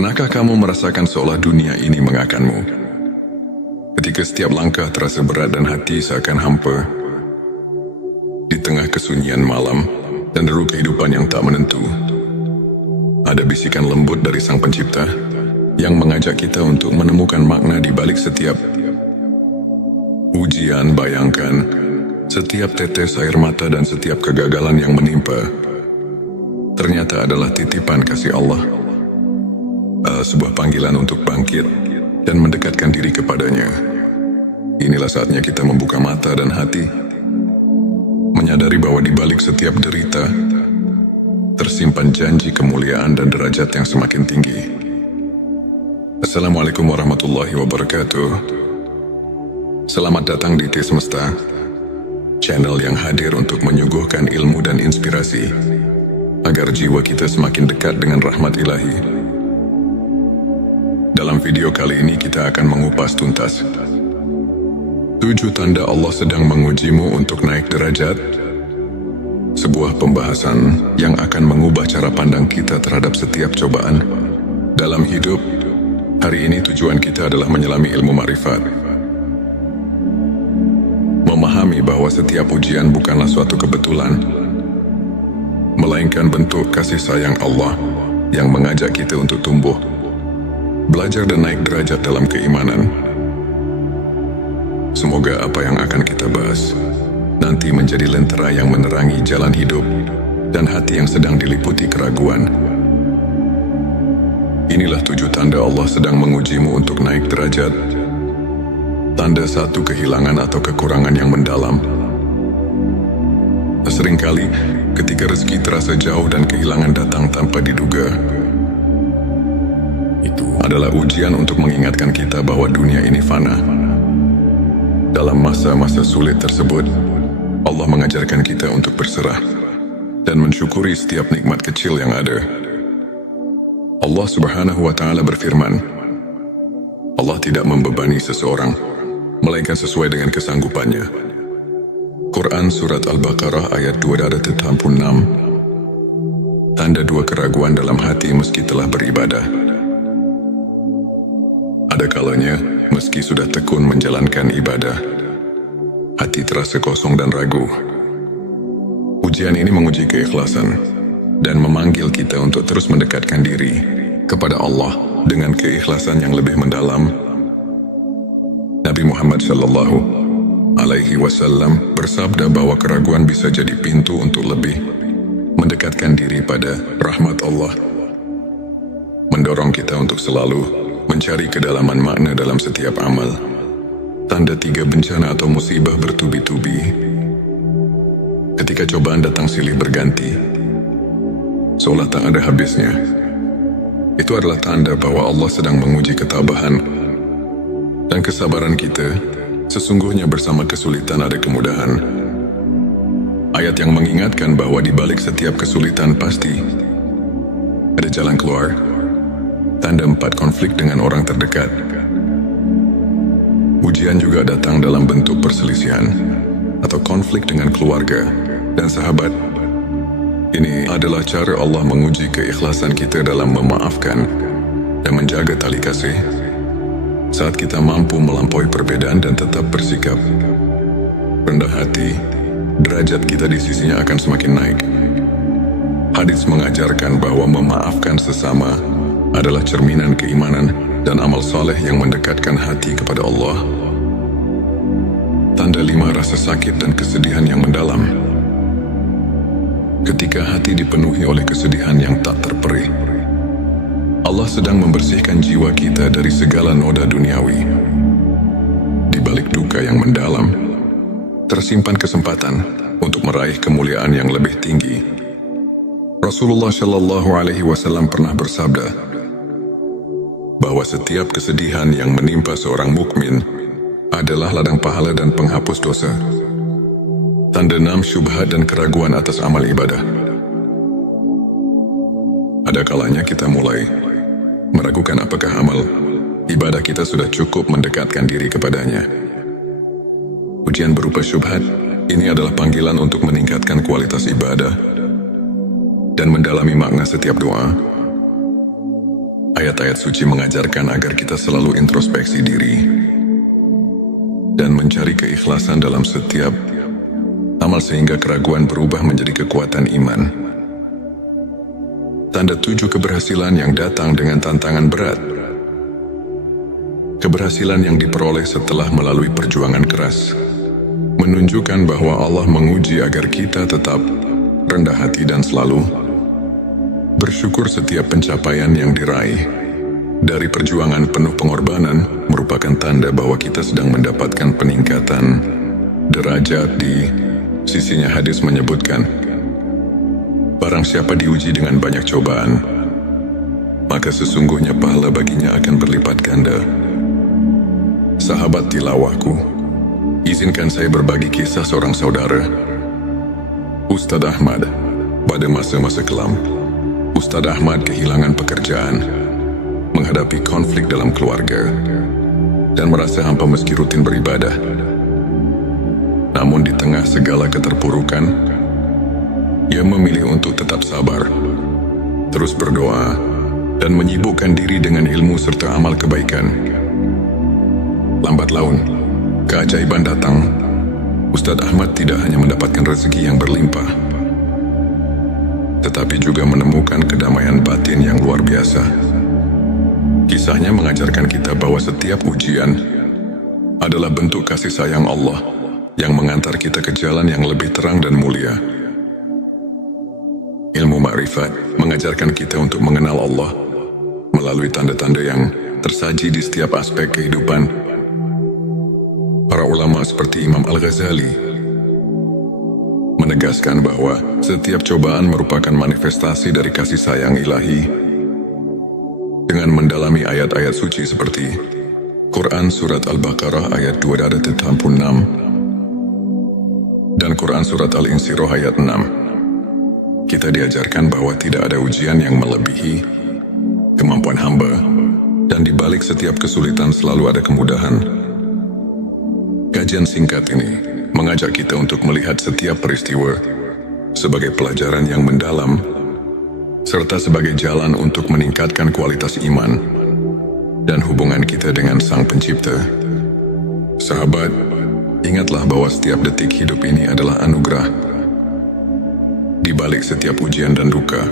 Pernahkah kamu merasakan seolah dunia ini mengakanmu? Ketika setiap langkah terasa berat dan hati seakan hampa, di tengah kesunyian malam dan deru kehidupan yang tak menentu, ada bisikan lembut dari Sang Pencipta yang mengajak kita untuk menemukan makna di balik setiap ujian. Bayangkan, setiap tetes air mata dan setiap kegagalan yang menimpa ternyata adalah titipan kasih Allah, sebuah panggilan untuk bangkit dan mendekatkan diri kepadanya. Inilah saatnya kita membuka mata dan hati, menyadari bahwa di balik setiap derita tersimpan janji kemuliaan dan derajat yang semakin tinggi. Assalamualaikum warahmatullahi wabarakatuh. Selamat datang di T Semesta, channel yang hadir untuk menyuguhkan ilmu dan inspirasi agar jiwa kita semakin dekat dengan rahmat ilahi. Dalam video kali ini kita akan mengupas tuntas 7 tanda Allah sedang mengujimu untuk naik derajat, sebuah pembahasan yang akan mengubah cara pandang kita terhadap setiap cobaan dalam hidup. Hari ini tujuan kita adalah menyelami ilmu makrifat, memahami bahwa setiap ujian bukanlah suatu kebetulan, melainkan bentuk kasih sayang Allah yang mengajak kita untuk tumbuh, belajar dan naik derajat dalam keimanan. Semoga apa yang akan kita bahas nanti menjadi lentera yang menerangi jalan hidup dan hati yang sedang diliputi keraguan. Inilah 7 tanda Allah sedang mengujimu untuk naik derajat. Tanda 1, kehilangan atau kekurangan yang mendalam. Seringkali ketika rezeki terasa jauh dan kehilangan datang tanpa diduga, itu adalah ujian untuk mengingatkan kita bahwa dunia ini fana. Dalam masa-masa sulit tersebut, Allah mengajarkan kita untuk berserah dan mensyukuri setiap nikmat kecil yang ada. Allah Subhanahu wa Ta'ala berfirman, Allah tidak membebani seseorang melainkan sesuai dengan kesanggupannya. Quran Surat Al-Baqarah ayat 286. Tanda 2, keraguan dalam hati meski telah beribadah. Ada kalanya, meski sudah tekun menjalankan ibadah, hati terasa kosong dan ragu. Ujian ini menguji keikhlasan dan memanggil kita untuk terus mendekatkan diri kepada Allah dengan keikhlasan yang lebih mendalam. Nabi Muhammad Shallallahu Alaihi Wasallam bersabda bahwa keraguan bisa jadi pintu untuk lebih mendekatkan diri pada rahmat Allah, mendorong kita untuk selalu mencari kedalaman makna dalam setiap amal. Tanda 3, bencana atau musibah bertubi-tubi. Ketika cobaan datang silih berganti, seolah tak ada habisnya, itu adalah tanda bahwa Allah sedang menguji ketabahan dan kesabaran kita. Sesungguhnya bersama kesulitan ada kemudahan. Ayat yang mengingatkan bahwa di balik setiap kesulitan pasti ada jalan keluar. Tanda 4, konflik dengan orang terdekat. Ujian juga datang dalam bentuk perselisihan atau konflik dengan keluarga dan sahabat. Ini adalah cara Allah menguji keikhlasan kita dalam memaafkan dan menjaga tali kasih. Saat kita mampu melampaui perbedaan dan tetap bersikap rendah hati, derajat kita di sisinya akan semakin naik. Hadis mengajarkan bahwa memaafkan sesama adalah cerminan keimanan dan amal saleh yang mendekatkan hati kepada Allah. Tanda 5, rasa sakit dan kesedihan yang mendalam. Ketika hati dipenuhi oleh kesedihan yang tak terperih, Allah sedang membersihkan jiwa kita dari segala noda duniawi. Di balik duka yang mendalam, tersimpan kesempatan untuk meraih kemuliaan yang lebih tinggi. Rasulullah Shallallahu Alaihi Wasallam pernah bersabda bahwa setiap kesedihan yang menimpa seorang mukmin adalah ladang pahala dan penghapus dosa. Tanda 6, syubhat dan keraguan atas amal ibadah. Ada kalanya kita mulai meragukan apakah amal ibadah kita sudah cukup mendekatkan diri kepadanya. Ujian berupa syubhat ini adalah panggilan untuk meningkatkan kualitas ibadah dan mendalami makna setiap doa. Ayat-ayat suci mengajarkan agar kita selalu introspeksi diri dan mencari keikhlasan dalam setiap amal sehingga keraguan berubah menjadi kekuatan iman. Tanda 7 keberhasilan yang datang dengan tantangan berat. Keberhasilan yang diperoleh setelah melalui perjuangan keras menunjukkan bahwa Allah menguji agar kita tetap rendah hati dan selalu bersyukur. Setiap pencapaian yang diraih dari perjuangan penuh pengorbanan merupakan tanda bahwa kita sedang mendapatkan peningkatan derajat di sisinya. Hadis menyebutkan, barang siapa diuji dengan banyak cobaan, maka sesungguhnya pahala baginya akan berlipat ganda. Sahabat tilawahku, izinkan saya berbagi kisah seorang saudara, Ustadz Ahmad. Pada masa-masa kelam, Ustadz Ahmad kehilangan pekerjaan, menghadapi konflik dalam keluarga, dan merasa hampa meski rutin beribadah. Namun di tengah segala keterpurukan, ia memilih untuk tetap sabar, terus berdoa, dan menyibukkan diri dengan ilmu serta amal kebaikan. Lambat laun, keajaiban datang. Ustadz Ahmad tidak hanya mendapatkan rezeki yang berlimpah, tetapi juga menemukan kedamaian batin yang luar biasa. Kisahnya mengajarkan kita bahwa setiap ujian adalah bentuk kasih sayang Allah yang mengantar kita ke jalan yang lebih terang dan mulia. Ilmu ma'rifat mengajarkan kita untuk mengenal Allah melalui tanda-tanda yang tersaji di setiap aspek kehidupan. Para ulama seperti Imam Al-Ghazali menegaskan bahwa setiap cobaan merupakan manifestasi dari kasih sayang ilahi. Dengan mendalami ayat-ayat suci seperti Quran Surat Al-Baqarah ayat 286 dan Quran Surat Al-Insyirah ayat 6, kita diajarkan bahwa tidak ada ujian yang melebihi kemampuan hamba, dan di balik setiap kesulitan selalu ada kemudahan. Kajian singkat ini mengajak kita untuk melihat setiap peristiwa sebagai pelajaran yang mendalam, serta sebagai jalan untuk meningkatkan kualitas iman dan hubungan kita dengan Sang Pencipta. Sahabat, ingatlah bahwa setiap detik hidup ini adalah anugerah. Di balik setiap ujian dan duka,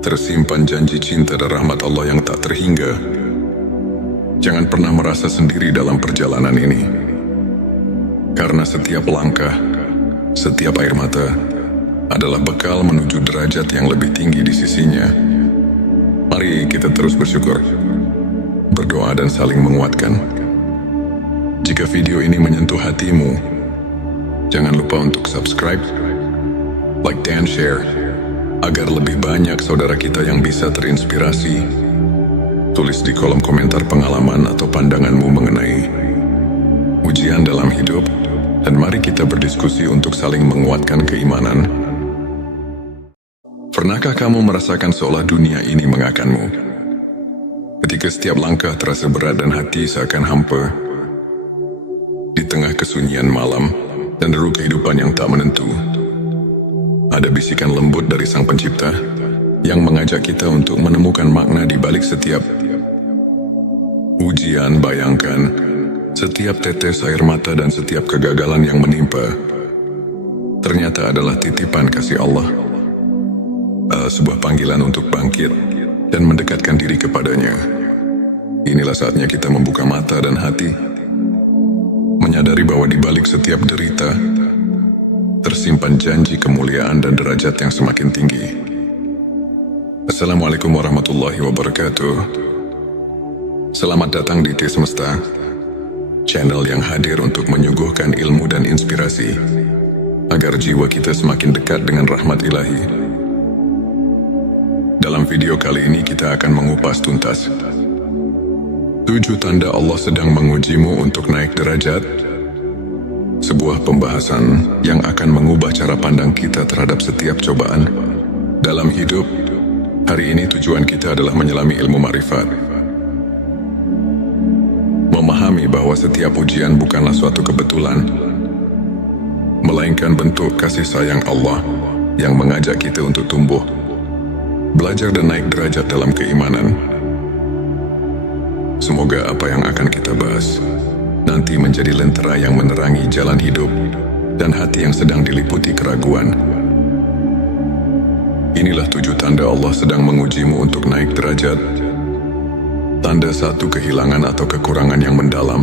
tersimpan janji cinta dan rahmat Allah yang tak terhingga. Jangan pernah merasa sendiri dalam perjalanan ini, karena setiap langkah, setiap air mata adalah bekal menuju derajat yang lebih tinggi di sisinya. Mari kita terus bersyukur, berdoa dan saling menguatkan. Jika video ini menyentuh hatimu, jangan lupa untuk subscribe, like dan share, agar lebih banyak saudara kita yang bisa terinspirasi. Tulis di kolom komentar pengalaman atau pandanganmu mengenai ujian dalam hidup, dan mari kita berdiskusi untuk saling menguatkan keimanan. Pernahkah kamu merasakan seolah dunia ini mengakanmu? Ketika setiap langkah terasa berat dan hati seakan hampa, di tengah kesunyian malam dan deru kehidupan yang tak menentu, ada bisikan lembut dari Sang Pencipta yang mengajak kita untuk menemukan makna di balik setiap ujian. Bayangkan, setiap tetes air mata dan setiap kegagalan yang menimpa ternyata adalah titipan kasih Allah, sebuah panggilan untuk bangkit dan mendekatkan diri kepadanya. Inilah saatnya kita membuka mata dan hati, menyadari bahwa di balik setiap derita tersimpan janji kemuliaan dan derajat yang semakin tinggi. Assalamualaikum warahmatullahi wabarakatuh. Selamat datang di T Semesta, channel yang hadir untuk menyuguhkan ilmu dan inspirasi agar jiwa kita semakin dekat dengan rahmat ilahi. Dalam video kali ini kita akan mengupas tuntas 7 tanda Allah sedang mengujimu untuk naik derajat, sebuah pembahasan yang akan mengubah cara pandang kita terhadap setiap cobaan dalam hidup. Hari ini tujuan kita adalah menyelami ilmu ma'rifat, memahami bahwa setiap ujian bukanlah suatu kebetulan, melainkan bentuk kasih sayang Allah yang mengajak kita untuk tumbuh, belajar dan naik derajat dalam keimanan. semoga apa yang akan kita bahas nanti menjadi lentera yang menerangi jalan hidup dan hati yang sedang diliputi keraguan. Inilah 7 tanda Allah sedang mengujimu untuk naik derajat. Tanda 1, kehilangan atau kekurangan yang mendalam.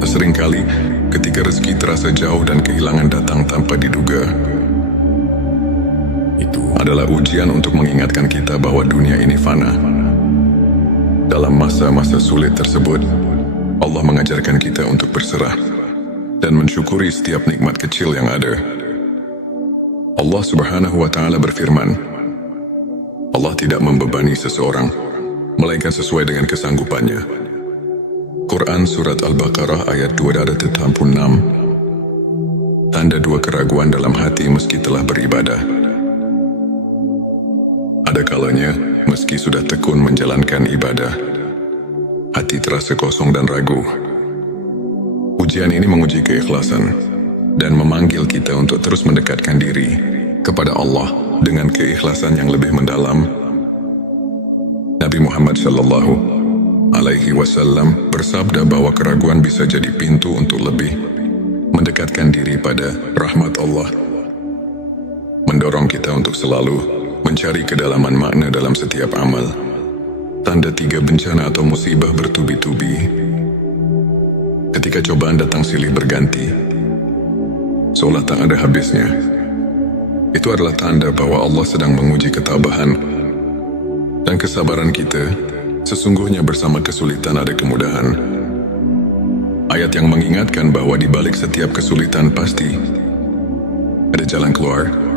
Seringkali, ketika rezeki terasa jauh dan kehilangan datang tanpa diduga, itu adalah ujian untuk mengingatkan kita bahwa dunia ini fana. Dalam masa-masa sulit tersebut, Allah mengajarkan kita untuk berserah dan mensyukuri setiap nikmat kecil yang ada. Allah Subhanahu wa Ta'ala berfirman, Allah tidak membebani seseorang, melainkan sesuai dengan kesanggupannya. Quran Surat Al-Baqarah ayat 286. Tanda 2, keraguan dalam hati meski telah beribadah. Ada kalanya, meski sudah tekun menjalankan ibadah, hati terasa kosong dan ragu. Ujian ini menguji keikhlasan dan memanggil kita untuk terus mendekatkan diri kepada Allah dengan keikhlasan yang lebih mendalam. Nabi Muhammad Shallallahu Alaihi Wasallam bersabda bahwa keraguan bisa jadi pintu untuk lebih mendekatkan diri pada rahmat Allah, mendorong kita untuk selalu mencari kedalaman makna dalam setiap amal. Tanda 3, bencana atau musibah bertubi-tubi. Ketika cobaan datang silih berganti, seolah tak ada habisnya, itu adalah tanda bahwa Allah sedang menguji ketabahan dan kesabaran kita. Sesungguhnya bersama kesulitan ada kemudahan. Ayat yang mengingatkan bahwa di balik setiap kesulitan pasti ada jalan keluar.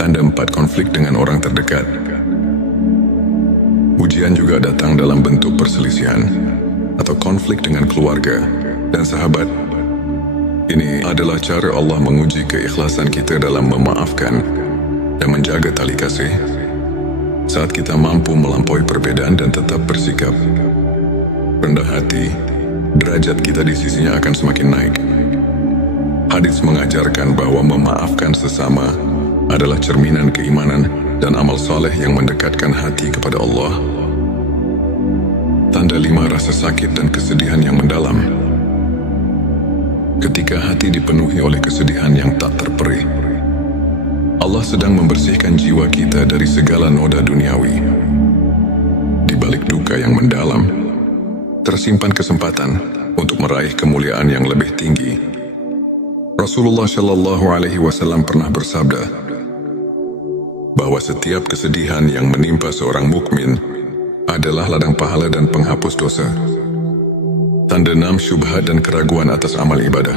Tanda 4, konflik dengan orang terdekat. Ujian juga datang dalam bentuk perselisihan atau konflik dengan keluarga dan sahabat. Ini adalah cara Allah menguji keikhlasan kita dalam memaafkan dan menjaga tali kasih. Saat kita mampu melampaui perbedaan dan tetap bersikap rendah hati, derajat kita di sisinya akan semakin naik. Hadis mengajarkan bahwa memaafkan sesama adalah cerminan keimanan dan amal saleh yang mendekatkan hati kepada Allah. Tanda 5, rasa sakit dan kesedihan yang mendalam. Ketika hati dipenuhi oleh kesedihan yang tak terperih, Allah sedang membersihkan jiwa kita dari segala noda duniawi. Di balik duka yang mendalam, tersimpan kesempatan untuk meraih kemuliaan yang lebih tinggi. Rasulullah Shallallahu Alaihi Wasallam pernah bersabda bahwa setiap kesedihan yang menimpa seorang mukmin adalah ladang pahala dan penghapus dosa. Tanda 6, syubhat dan keraguan atas amal ibadah.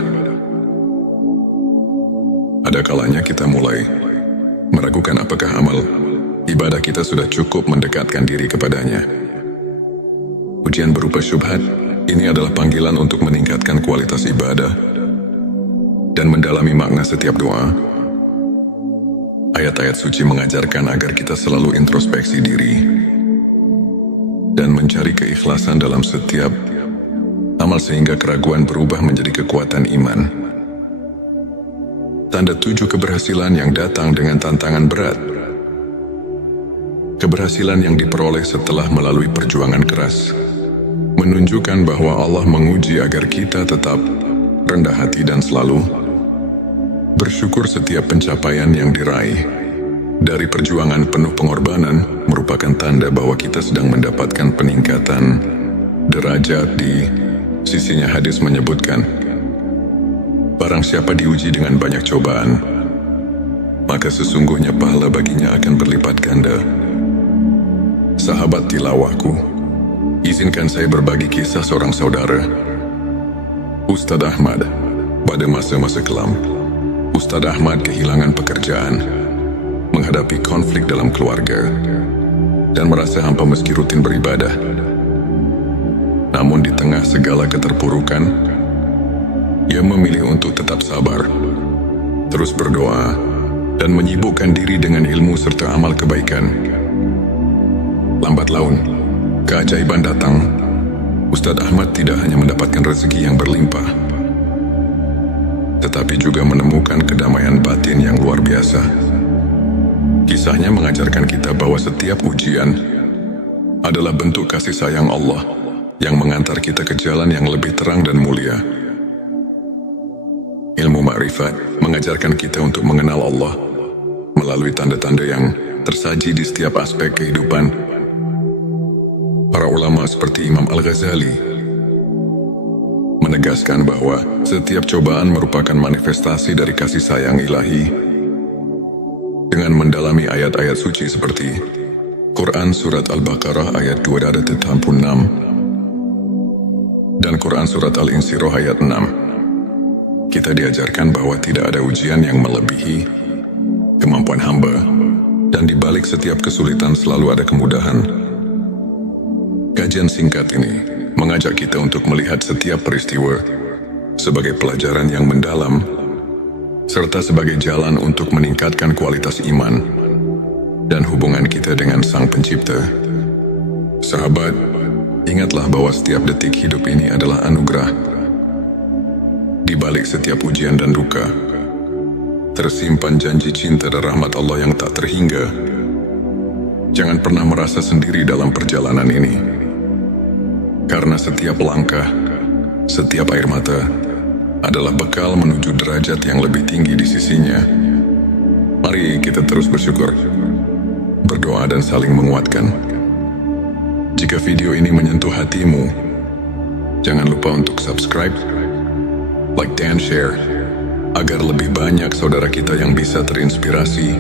Ada kalanya kita mulai meragukan apakah amal ibadah kita sudah cukup mendekatkan diri kepadanya. Ujian berupa syubhat ini adalah panggilan untuk meningkatkan kualitas ibadah dan mendalami makna setiap doa. Ayat-ayat suci mengajarkan agar kita selalu introspeksi diri dan mencari keikhlasan dalam setiap amal sehingga keraguan berubah menjadi kekuatan iman. Tanda 7, keberhasilan yang datang dengan tantangan berat. Keberhasilan yang diperoleh setelah melalui perjuangan keras menunjukkan bahwa Allah menguji agar kita tetap rendah hati dan selalu bersyukur. Setiap pencapaian yang diraih dari perjuangan penuh pengorbanan merupakan tanda bahwa kita sedang mendapatkan peningkatan derajat di sisinya. Hadis menyebutkan, barang siapa diuji dengan banyak cobaan, maka sesungguhnya pahala baginya akan berlipat ganda. Sahabat tilawahku, izinkan saya berbagi kisah seorang saudara, Ustadz Ahmad. Pada masa-masa kelam, Ustadz Ahmad kehilangan pekerjaan, menghadapi konflik dalam keluarga, dan merasa hampa meski rutin beribadah. Namun di tengah segala keterpurukan, ia memilih untuk tetap sabar, terus berdoa, dan menyibukkan diri dengan ilmu serta amal kebaikan. Lambat laun, keajaiban datang. Ustadz Ahmad tidak hanya mendapatkan rezeki yang berlimpah, tetapi juga menemukan kedamaian batin yang luar biasa. Kisahnya mengajarkan kita bahwa setiap ujian adalah bentuk kasih sayang Allah yang mengantar kita ke jalan yang lebih terang dan mulia. Ilmu ma'rifat mengajarkan kita untuk mengenal Allah melalui tanda-tanda yang tersaji di setiap aspek kehidupan. Para ulama seperti Imam Al-Ghazali menegaskan bahwa setiap cobaan merupakan manifestasi dari kasih sayang ilahi. Dengan mendalami ayat-ayat suci seperti Quran Surat Al-Baqarah ayat 286 dan Quran Surat Al-Insyirah ayat 6, kita diajarkan bahwa tidak ada ujian yang melebihi kemampuan hamba, dan di balik setiap kesulitan selalu ada kemudahan. Kajian singkat ini mengajak kita untuk melihat setiap peristiwa sebagai pelajaran yang mendalam, serta sebagai jalan untuk meningkatkan kualitas iman dan hubungan kita dengan Sang Pencipta. Sahabat, ingatlah bahwa setiap detik hidup ini adalah anugerah. Di balik setiap ujian dan duka, tersimpan janji cinta dan rahmat Allah yang tak terhingga. Jangan pernah merasa sendiri dalam perjalanan ini, karena setiap langkah, setiap air mata adalah bekal menuju derajat yang lebih tinggi di sisinya. Mari kita terus bersyukur, berdoa dan saling menguatkan. Jika video ini menyentuh hatimu, jangan lupa untuk subscribe, like dan share, agar lebih banyak saudara kita yang bisa terinspirasi.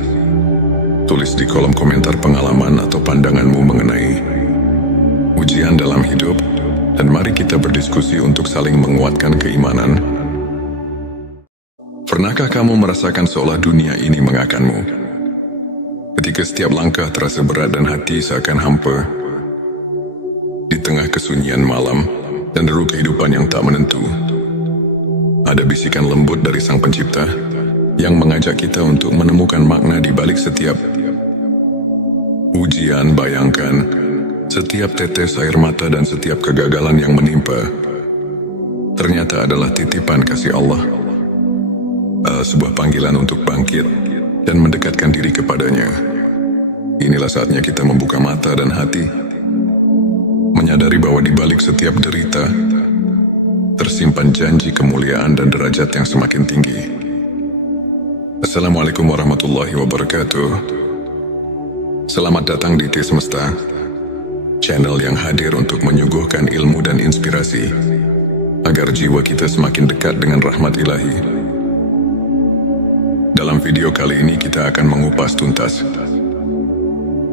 Tulis di kolom komentar pengalaman atau pandanganmu mengenai ujian dalam hidup, dan mari kita berdiskusi untuk saling menguatkan keimanan. Pernahkah kamu merasakan seolah dunia ini mengakanmu? Ketika setiap langkah terasa berat dan hati seakan hampa, di tengah kesunyian malam dan deru kehidupan yang tak menentu, ada bisikan lembut dari Sang Pencipta yang mengajak kita untuk menemukan makna di balik setiap ujian. Bayangkan, setiap tetes air mata dan setiap kegagalan yang menimpa ternyata adalah titipan kasih Allah, sebuah panggilan untuk bangkit dan mendekatkan diri kepadanya. Inilah saatnya kita membuka mata dan hati, menyadari bahwa di balik setiap derita tersimpan janji kemuliaan dan derajat yang semakin tinggi. Assalamualaikum warahmatullahi wabarakatuh. Selamat datang di T Semesta, channel yang hadir untuk menyuguhkan ilmu dan inspirasi agar jiwa kita semakin dekat dengan rahmat ilahi. Dalam video kali ini kita akan mengupas tuntas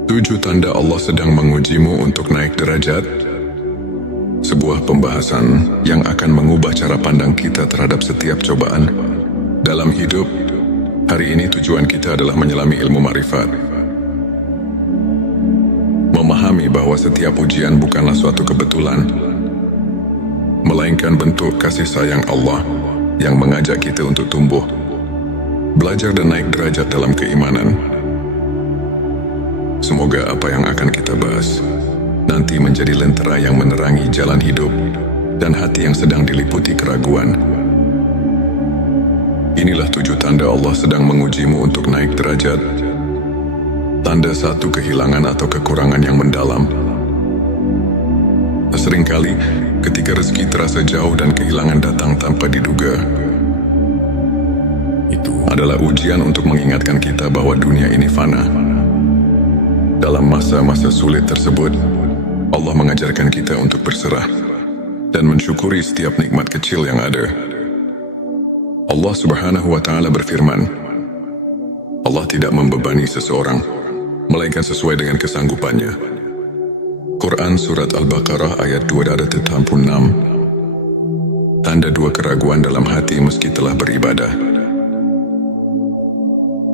7 tanda Allah sedang mengujimu untuk naik derajat, sebuah pembahasan yang akan mengubah cara pandang kita terhadap setiap cobaan dalam hidup. Hari ini tujuan kita adalah menyelami ilmu ma'rifat, memahami bahwa setiap ujian bukanlah suatu kebetulan, melainkan bentuk kasih sayang Allah yang mengajak kita untuk tumbuh, belajar dan naik derajat dalam keimanan. Semoga apa yang akan kita bahas nanti menjadi lentera yang menerangi jalan hidup dan hati yang sedang diliputi keraguan. Inilah 7 tanda Allah sedang mengujimu untuk naik derajat. Tanda 1, kehilangan atau kekurangan yang mendalam. Seringkali ketika rezeki terasa jauh dan kehilangan datang tanpa diduga, itu adalah ujian untuk mengingatkan kita bahwa dunia ini fana. Dalam masa-masa sulit tersebut, Allah mengajarkan kita untuk berserah dan mensyukuri setiap nikmat kecil yang ada. Allah Subhanahu wa Ta'ala berfirman, Allah tidak membebani seseorang melainkan sesuai dengan kesanggupannya. Quran Surat Al-Baqarah ayat 286. Tanda 2, keraguan dalam hati meski telah beribadah.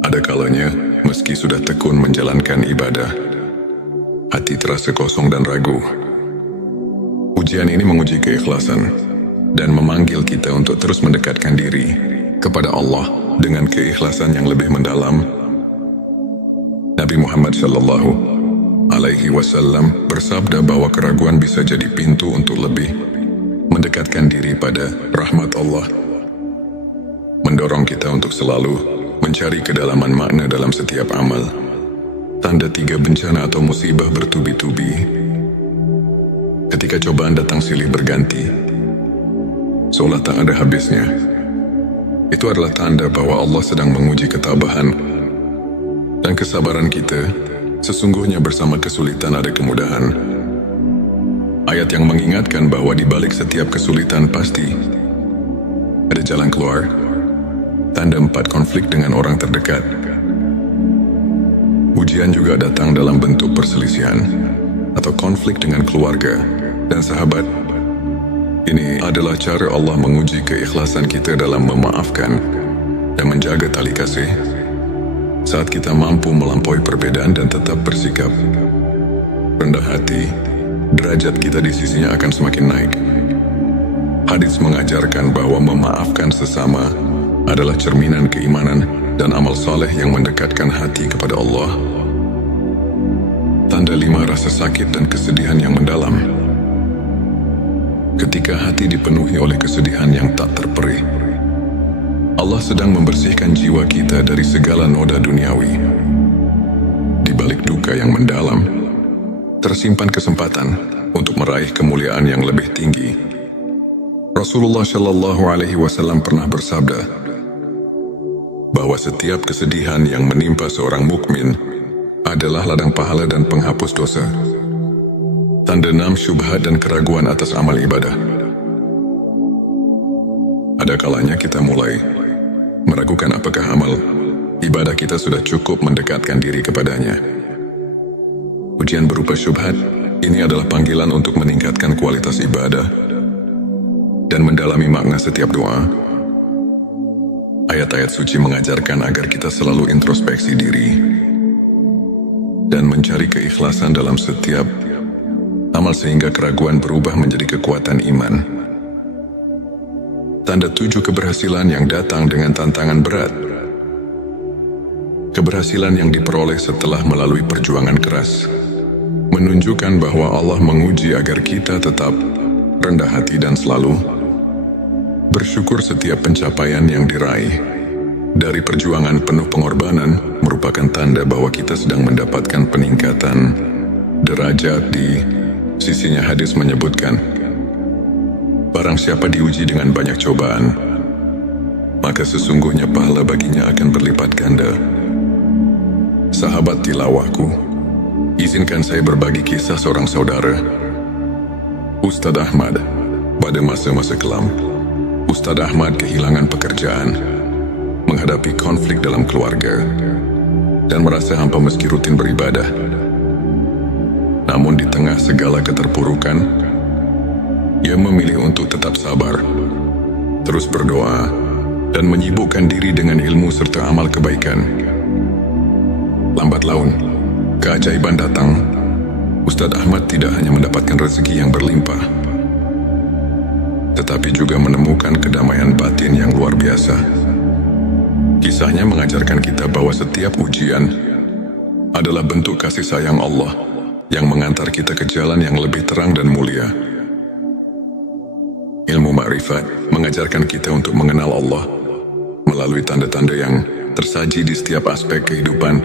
Ada kalanya, meski sudah tekun menjalankan ibadah, hati terasa kosong dan ragu. Ujian ini menguji keikhlasan dan memanggil kita untuk terus mendekatkan diri kepada Allah dengan keikhlasan yang lebih mendalam. Nabi Muhammad Shallallahu Alaihi Wasallam bersabda bahwa keraguan bisa jadi pintu untuk lebih mendekatkan diri pada rahmat Allah, mendorong kita untuk selalu mencari kedalaman makna dalam setiap amal. Tanda 3, bencana atau musibah bertubi-tubi. Ketika cobaan datang silih berganti, seolah tak ada habisnya, itu adalah tanda bahwa Allah sedang menguji ketabahan dan kesabaran kita. Sesungguhnya bersama kesulitan ada kemudahan. Ayat yang mengingatkan bahwa di balik setiap kesulitan pasti ada jalan keluar. Tanda 4, konflik dengan orang terdekat. Ujian juga datang dalam bentuk perselisihan atau konflik dengan keluarga dan sahabat. Ini adalah cara Allah menguji keikhlasan kita dalam memaafkan dan menjaga tali kasih. Saat kita mampu melampaui perbedaan dan tetap bersikap rendah hati, derajat kita di sisinya akan semakin naik. Hadis mengajarkan bahwa memaafkan sesama adalah cerminan keimanan dan amal saleh yang mendekatkan hati kepada Allah. Tanda 5, rasa sakit dan kesedihan yang mendalam. Ketika hati dipenuhi oleh kesedihan yang tak terperih, Allah sedang membersihkan jiwa kita dari segala noda duniawi. Di balik duka yang mendalam, tersimpan kesempatan untuk meraih kemuliaan yang lebih tinggi. Rasulullah Shallallahu Alaihi Wasallam pernah bersabda bahwa setiap kesedihan yang menimpa seorang mukmin adalah ladang pahala dan penghapus dosa. Tanda 6, syubhat dan keraguan atas amal ibadah. Ada kalanya kita mulai meragukan apakah amal ibadah kita sudah cukup mendekatkan diri kepadanya. Ujian berupa syubhat ini adalah panggilan untuk meningkatkan kualitas ibadah dan mendalami makna setiap doa. Ayat-ayat suci mengajarkan agar kita selalu introspeksi diri dan mencari keikhlasan dalam setiap amal sehingga keraguan berubah menjadi kekuatan iman. Tanda 7, keberhasilan yang datang dengan tantangan berat. Keberhasilan yang diperoleh setelah melalui perjuangan keras menunjukkan bahwa Allah menguji agar kita tetap rendah hati dan selalu bersyukur. Setiap pencapaian yang diraih dari perjuangan penuh pengorbanan merupakan tanda bahwa kita sedang mendapatkan peningkatan derajat di sisinya. Hadis menyebutkan, barang siapa diuji dengan banyak cobaan, maka sesungguhnya pahala baginya akan berlipat ganda. Sahabat tilawahku, izinkan saya berbagi kisah seorang saudara, Ustadz Ahmad. Pada masa-masa kelam, Ustadz Ahmad kehilangan pekerjaan, menghadapi konflik dalam keluarga, dan merasa hampa meski rutin beribadah. Namun di tengah segala keterpurukan, ia memilih untuk tetap sabar, terus berdoa, dan menyibukkan diri dengan ilmu serta amal kebaikan. Lambat laun, keajaiban datang. Ustadz Ahmad tidak hanya mendapatkan rezeki yang berlimpah, tetapi juga menemukan kedamaian batin yang luar biasa. Kisahnya mengajarkan kita bahwa setiap ujian adalah bentuk kasih sayang Allah yang mengantar kita ke jalan yang lebih terang dan mulia. Ilmu ma'rifat mengajarkan kita untuk mengenal Allah melalui tanda-tanda yang tersaji di setiap aspek kehidupan.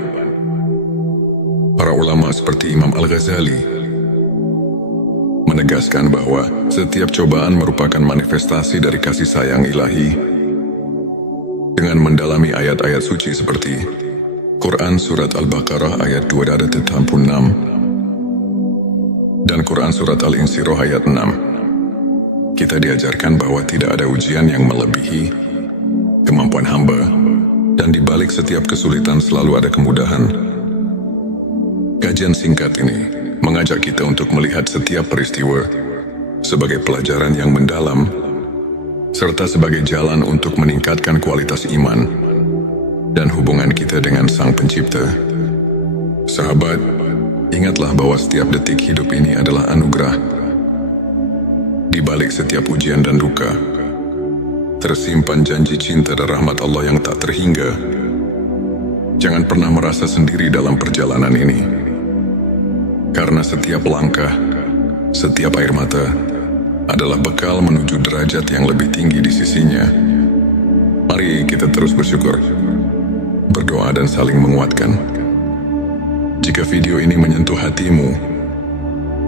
Para ulama seperti Imam Al-Ghazali menegaskan bahwa setiap cobaan merupakan manifestasi dari kasih sayang ilahi. Dengan mendalami ayat-ayat suci seperti Quran Surat Al-Baqarah ayat 286 dan Quran Surat Al-Insyirah ayat 6, kita diajarkan bahwa tidak ada ujian yang melebihi kemampuan hamba, dan di balik setiap kesulitan selalu ada kemudahan. Kajian singkat ini mengajak kita untuk melihat setiap peristiwa sebagai pelajaran yang mendalam, serta sebagai jalan untuk meningkatkan kualitas iman dan hubungan kita dengan Sang Pencipta. Sahabat, ingatlah bahwa setiap detik hidup ini adalah anugerah. Di balik setiap ujian dan duka, tersimpan janji cinta dan rahmat Allah yang tak terhingga. Jangan pernah merasa sendiri dalam perjalanan ini, karena setiap langkah, setiap air mata adalah bekal menuju derajat yang lebih tinggi di sisinya. Mari kita terus bersyukur, berdoa dan saling menguatkan. Jika video ini menyentuh hatimu,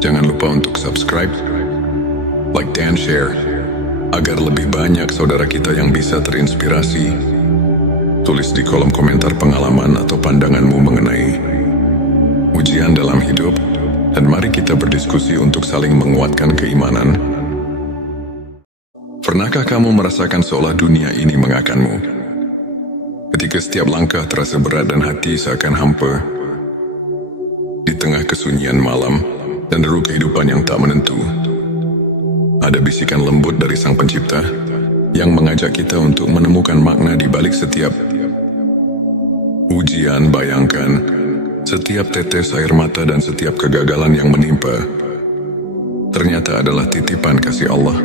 Jangan lupa untuk subscribe, like dan share, agar lebih banyak saudara kita yang bisa terinspirasi. Tulis di kolom komentar pengalaman atau pandanganmu mengenai ujian dalam hidup, dan mari kita berdiskusi untuk saling menguatkan keimanan. Pernahkah kamu merasakan seolah dunia ini mengakanmu? Ketika setiap langkah terasa berat dan hati seakan hampa, di tengah kesunyian malam dan deru kehidupan yang tak menentu, ada bisikan lembut dari Sang Pencipta yang mengajak kita untuk menemukan makna di balik setiap ujian. Bayangkan, setiap tetes air mata dan setiap kegagalan yang menimpa ternyata adalah titipan kasih Allah,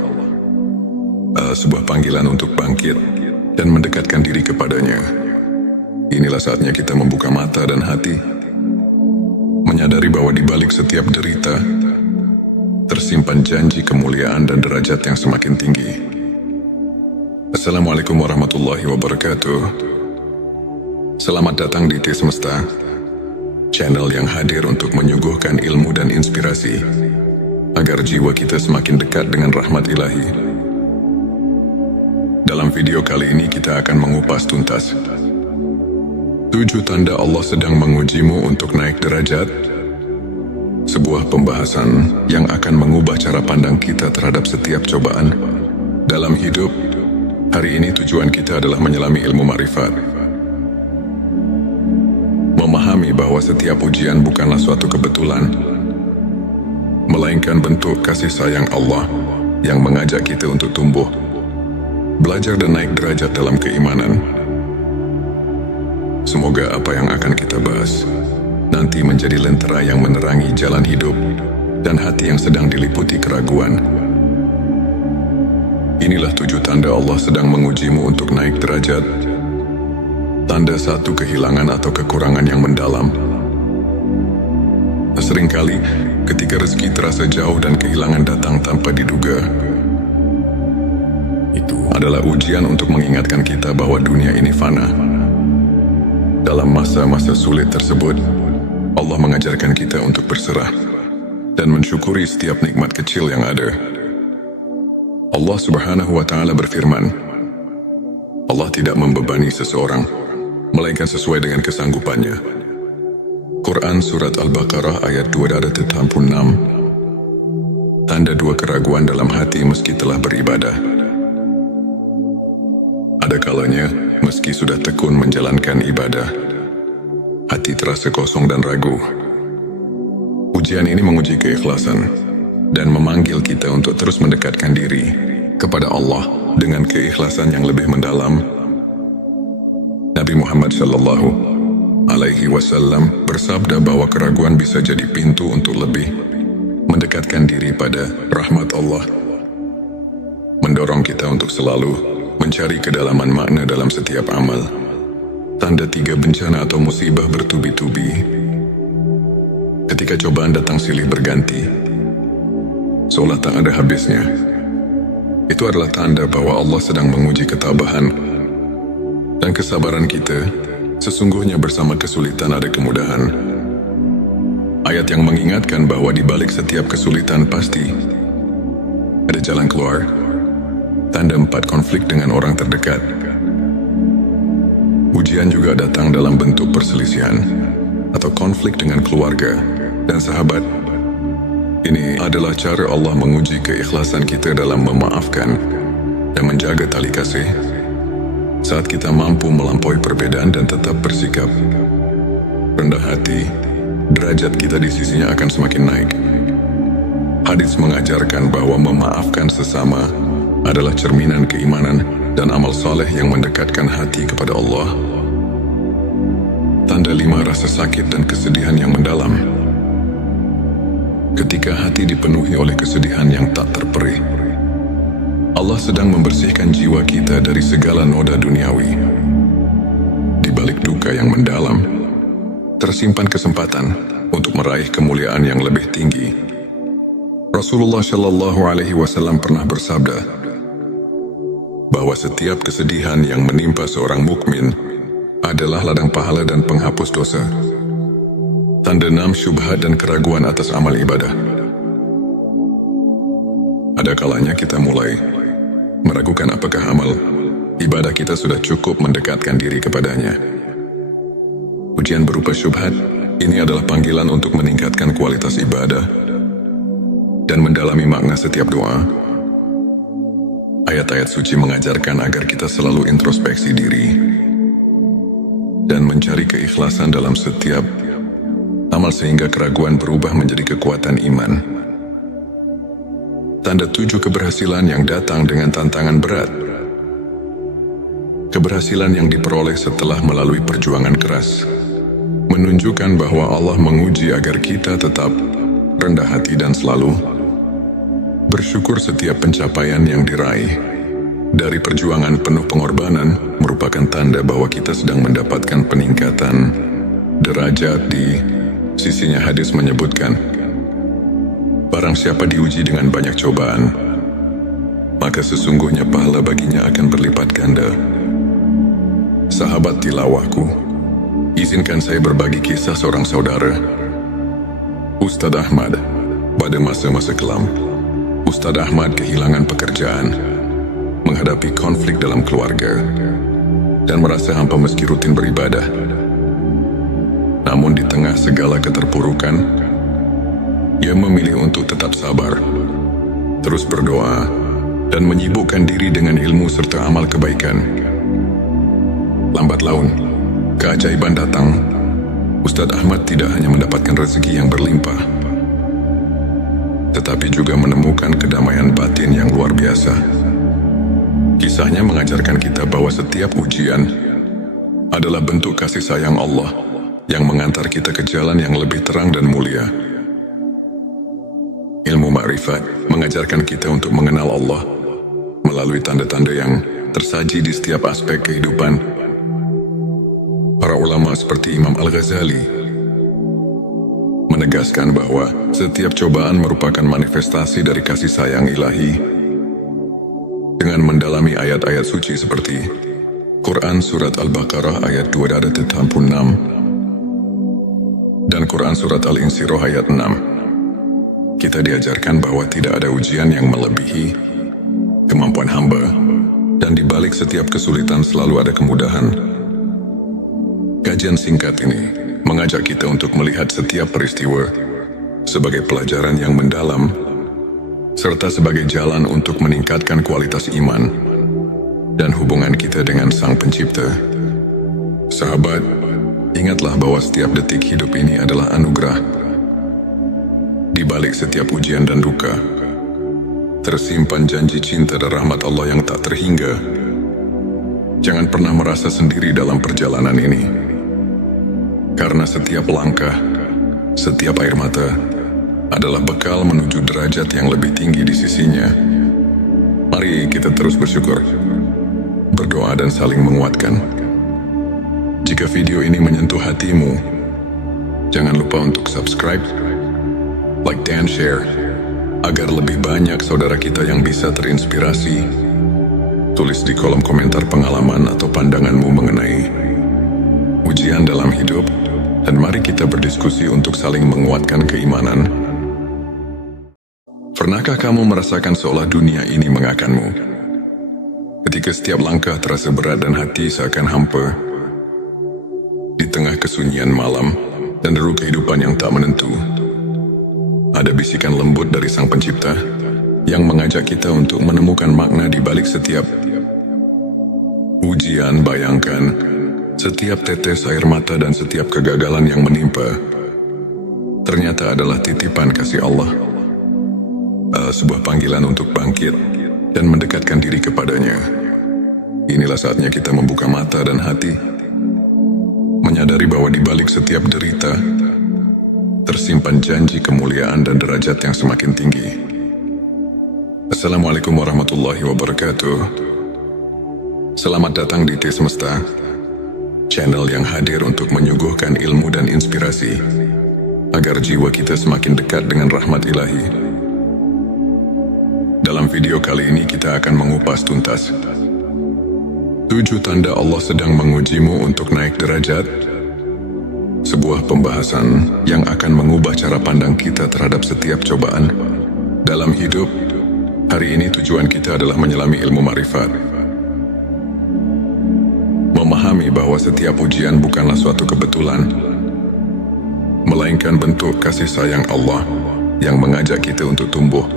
sebuah panggilan untuk bangkit dan mendekatkan diri kepadanya. Inilah saatnya kita membuka mata dan hati, menyadari bahwa di balik setiap derita tersimpan janji kemuliaan dan derajat yang semakin tinggi. Assalamualaikum warahmatullahi wabarakatuh. Selamat datang di T Semesta, channel yang hadir untuk menyuguhkan ilmu dan inspirasi agar jiwa kita semakin dekat dengan rahmat ilahi. Dalam video kali ini kita akan mengupas tuntas 7 tanda Allah sedang mengujimu untuk naik derajat, sebuah pembahasan yang akan mengubah cara pandang kita terhadap setiap cobaan dalam hidup. Hari ini tujuan kita adalah menyelami ilmu ma'rifat, memahami bahwa setiap ujian bukanlah suatu kebetulan, melainkan bentuk kasih sayang Allah yang mengajak kita untuk tumbuh, belajar dan naik derajat dalam keimanan. Semoga apa yang akan kita bahas nanti menjadi lentera yang menerangi jalan hidup dan hati yang sedang diliputi keraguan. Inilah 7 tanda Allah sedang mengujimu untuk naik derajat. Tanda 1, kehilangan atau kekurangan yang mendalam. Seringkali ketika rezeki terasa jauh dan kehilangan datang tanpa diduga, itu adalah ujian untuk mengingatkan kita bahwa dunia ini fana. Dalam masa-masa sulit tersebut, Allah mengajarkan kita untuk berserah dan mensyukuri setiap nikmat kecil yang ada. Allah Subhanahu wa Ta'ala berfirman, Allah tidak membebani seseorang melainkan sesuai dengan kesanggupannya. Quran Surat Al-Baqarah ayat 286. Tanda 2, keraguan dalam hati meski telah beribadah. Ada kalanya, meski sudah tekun menjalankan ibadah, hati terasa kosong dan ragu. Ujian ini menguji keikhlasan dan memanggil kita untuk terus mendekatkan diri kepada Allah dengan keikhlasan yang lebih mendalam. Nabi Muhammad Shallallahu Alaihi Wasallam bersabda bahwa keraguan bisa jadi pintu untuk lebih mendekatkan diri pada rahmat Allah, mendorong kita untuk selalu mencari kedalaman makna dalam setiap amal. Tanda 3, bencana atau musibah bertubi-tubi. Ketika cobaan datang silih berganti, seolah tak ada habisnya, itu adalah tanda bahwa Allah sedang menguji ketabahan dan kesabaran kita. Sesungguhnya bersama kesulitan ada kemudahan. Ayat yang mengingatkan bahwa di balik setiap kesulitan pasti ada jalan keluar. Tanda 4, konflik dengan orang terdekat. Ujian juga datang dalam bentuk perselisihan atau konflik dengan keluarga dan sahabat. Ini adalah cara Allah menguji keikhlasan kita dalam memaafkan dan menjaga tali kasih. Saat kita mampu melampaui perbedaan dan tetap bersikap rendah hati, derajat kita di sisinya akan semakin naik. Hadis mengajarkan bahwa memaafkan sesama adalah cerminan keimanan dan amal saleh yang mendekatkan hati kepada Allah. Tanda 5, rasa sakit dan kesedihan yang mendalam. Ketika hati dipenuhi oleh kesedihan yang tak terperih, Allah sedang membersihkan jiwa kita dari segala noda duniawi. Di balik duka yang mendalam, tersimpan kesempatan untuk meraih kemuliaan yang lebih tinggi. Rasulullah Shallallahu Alaihi Wasallam pernah bersabda bahwa setiap kesedihan yang menimpa seorang mukmin adalah ladang pahala dan penghapus dosa. Tanda 6, syubhat dan keraguan atas amal ibadah. ada kalanya kita mulai meragukan apakah amal ibadah kita sudah cukup mendekatkan diri kepadanya. Ujian berupa syubhat ini adalah panggilan untuk meningkatkan kualitas ibadah dan mendalami makna setiap doa. Ayat-ayat suci mengajarkan agar kita selalu introspeksi diri dan mencari keikhlasan dalam setiap amal sehingga keraguan berubah menjadi kekuatan iman. Tanda 7 keberhasilan yang datang dengan tantangan berat. Keberhasilan yang diperoleh setelah melalui perjuangan keras menunjukkan bahwa Allah menguji agar kita tetap rendah hati dan selalu bersyukur. Setiap pencapaian yang diraih dari perjuangan penuh pengorbanan merupakan tanda bahwa kita sedang mendapatkan peningkatan derajat di sisinya. Hadis menyebutkan, barang siapa diuji dengan banyak cobaan, maka sesungguhnya pahala baginya akan berlipat ganda. Sahabat tilawahku, izinkan saya berbagi kisah seorang saudara, Ustadz Ahmad. Pada masa-masa kelam, Ustadz Ahmad kehilangan pekerjaan, menghadapi konflik dalam keluarga, dan merasa hampa meski rutin beribadah. Namun di tengah segala keterpurukan, ia memilih untuk tetap sabar, terus berdoa, dan menyibukkan diri dengan ilmu serta amal kebaikan. Lambat laun, keajaiban datang. Ustadz Ahmad tidak hanya mendapatkan rezeki yang berlimpah, tetapi juga menemukan kedamaian batin yang luar biasa. Kisahnya mengajarkan kita bahwa setiap ujian adalah bentuk kasih sayang Allah yang mengantar kita ke jalan yang lebih terang dan mulia. Ilmu ma'rifat mengajarkan kita untuk mengenal Allah melalui tanda-tanda yang tersaji di setiap aspek kehidupan. Para ulama seperti Imam Al-Ghazali menegaskan bahwa setiap cobaan merupakan manifestasi dari kasih sayang ilahi. Dengan mendalami ayat-ayat suci seperti Quran Surat Al-Baqarah ayat 286 dan Quran Surat Al-Insyirah ayat 6, kita diajarkan bahwa tidak ada ujian yang melebihi kemampuan hamba, dan di balik setiap kesulitan selalu ada kemudahan. Kajian singkat ini mengajak kita untuk melihat setiap peristiwa sebagai pelajaran yang mendalam, serta sebagai jalan untuk meningkatkan kualitas iman dan hubungan kita dengan Sang Pencipta. Sahabat, ingatlah bahwa setiap detik hidup ini adalah anugerah. Di balik setiap ujian dan duka, tersimpan janji cinta dan rahmat Allah yang tak terhingga. Jangan pernah merasa sendiri dalam perjalanan ini, karena setiap langkah, setiap air mata adalah bekal menuju derajat yang lebih tinggi di sisinya. Mari kita terus bersyukur, berdoa dan saling menguatkan. Jika video ini menyentuh hatimu, jangan lupa untuk subscribe, like dan share, agar lebih banyak saudara kita yang bisa terinspirasi. Tulis di kolom komentar pengalaman atau pandanganmu mengenai ujian dalam hidup, dan mari kita berdiskusi untuk saling menguatkan keimanan. Pernahkah kamu merasakan seolah dunia ini mengakanmu? Ketika setiap langkah terasa berat dan hati seakan hampa, di tengah kesunyian malam dan deru kehidupan yang tak menentu, ada bisikan lembut dari Sang Pencipta yang mengajak kita untuk menemukan makna di balik setiap ujian. Bayangkan, setiap tetes air mata dan setiap kegagalan yang menimpa ternyata adalah titipan kasih Allah, sebuah panggilan untuk bangkit dan mendekatkan diri kepadanya. Inilah saatnya kita membuka mata dan hati, menyadari bahwa di balik setiap derita tersimpan janji kemuliaan dan derajat yang semakin tinggi. Assalamualaikum warahmatullahi wabarakatuh. Selamat datang di T Semesta, channel yang hadir untuk menyuguhkan ilmu dan inspirasi agar jiwa kita semakin dekat dengan rahmat ilahi. Dalam video kali ini kita akan mengupas tuntas 7 tanda Allah sedang mengujimu untuk naik derajat, sebuah pembahasan yang akan mengubah cara pandang kita terhadap setiap cobaan dalam hidup Hari ini tujuan kita adalah menyelami ilmu marifat. Memahami bahwa setiap ujian bukanlah suatu kebetulan, melainkan bentuk kasih sayang Allah yang mengajak kita untuk tumbuh,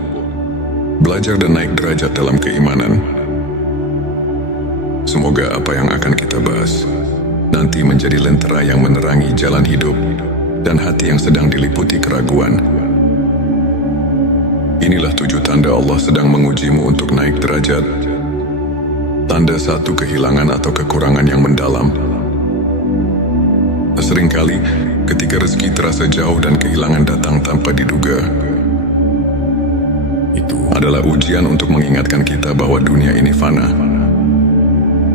belajar dan naik derajat dalam keimanan. Semoga apa yang akan kita bahas nanti menjadi lentera yang menerangi jalan hidup dan hati yang sedang diliputi keraguan. Inilah 7 tanda Allah sedang mengujimu untuk naik derajat. Tanda 1, kehilangan atau kekurangan yang mendalam. Seringkali ketika rezeki terasa jauh dan kehilangan datang tanpa diduga, itu adalah ujian untuk mengingatkan kita bahwa dunia ini fana.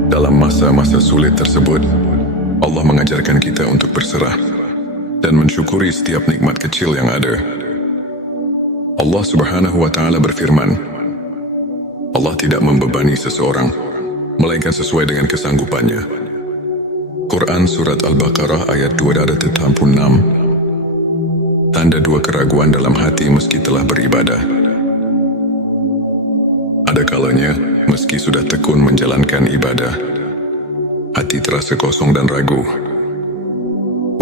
Dalam masa-masa sulit tersebut, Allah mengajarkan kita untuk berserah dan mensyukuri setiap nikmat kecil yang ada. Allah Subhanahu wa Ta'ala berfirman, Allah tidak membebani seseorang, melainkan sesuai dengan kesanggupannya. Quran Surat Al-Baqarah ayat 286. Tanda 2, keraguan dalam hati meski telah beribadah. Ada kalanya, meski sudah tekun menjalankan ibadah, hati terasa kosong dan ragu.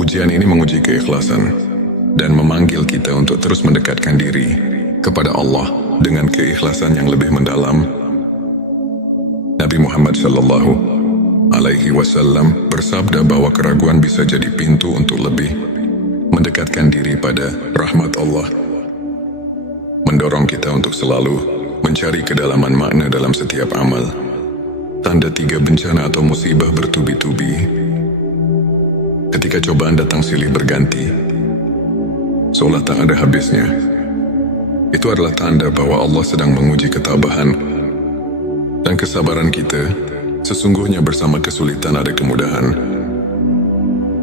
Ujian ini menguji keikhlasan dan memanggil kita untuk terus mendekatkan diri kepada Allah dengan keikhlasan yang lebih mendalam. Nabi Muhammad SAW bersabda bahwa keraguan bisa jadi pintu untuk lebih mendekatkan diri pada rahmat Allah, mendorong kita untuk selalu mencari kedalaman makna dalam setiap amal. Tanda 3, bencana atau musibah bertubi-tubi. Ketika cobaan datang silih berganti, seolah tak ada habisnya, itu adalah tanda bahwa Allah sedang menguji ketabahan dan kesabaran kita. Sesungguhnya bersama kesulitan ada kemudahan.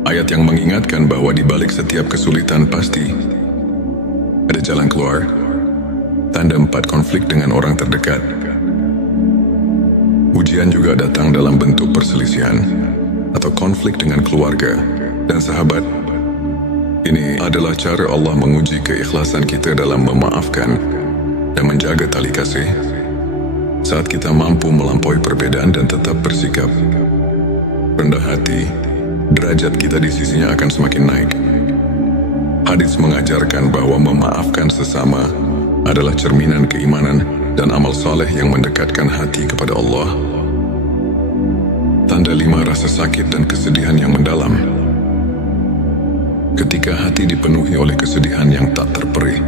Ayat yang mengingatkan bahwa di balik setiap kesulitan pasti ada jalan keluar. Tanda 4, konflik dengan orang terdekat. Ujian juga datang dalam bentuk perselisihan atau konflik dengan keluarga dan sahabat. Ini adalah cara Allah menguji keikhlasan kita dalam memaafkan dan menjaga tali kasih. Saat kita mampu melampaui perbedaan dan tetap bersikap rendah hati, derajat kita di sisinya akan semakin naik. Hadits mengajarkan bahwa memaafkan sesama adalah cerminan keimanan dan amal saleh yang mendekatkan hati kepada Allah. Tanda 5, rasa sakit dan kesedihan yang mendalam. Ketika hati dipenuhi oleh kesedihan yang tak terperi,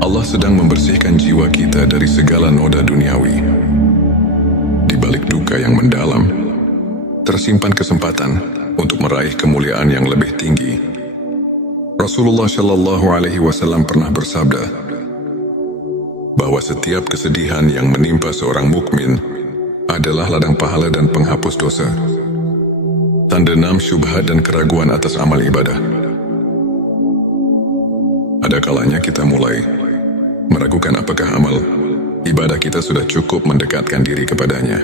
Allah sedang membersihkan jiwa kita dari segala noda duniawi. Di balik duka yang mendalam, tersimpan kesempatan untuk meraih kemuliaan yang lebih tinggi. Rasulullah SAW pernah bersabda bahwa setiap kesedihan yang menimpa seorang mukmin adalah ladang pahala dan penghapus dosa. Tanda 6, syubhat dan keraguan atas amal ibadah. Ada kalanya kita mulai meragukan apakah amal ibadah kita sudah cukup mendekatkan diri kepadanya.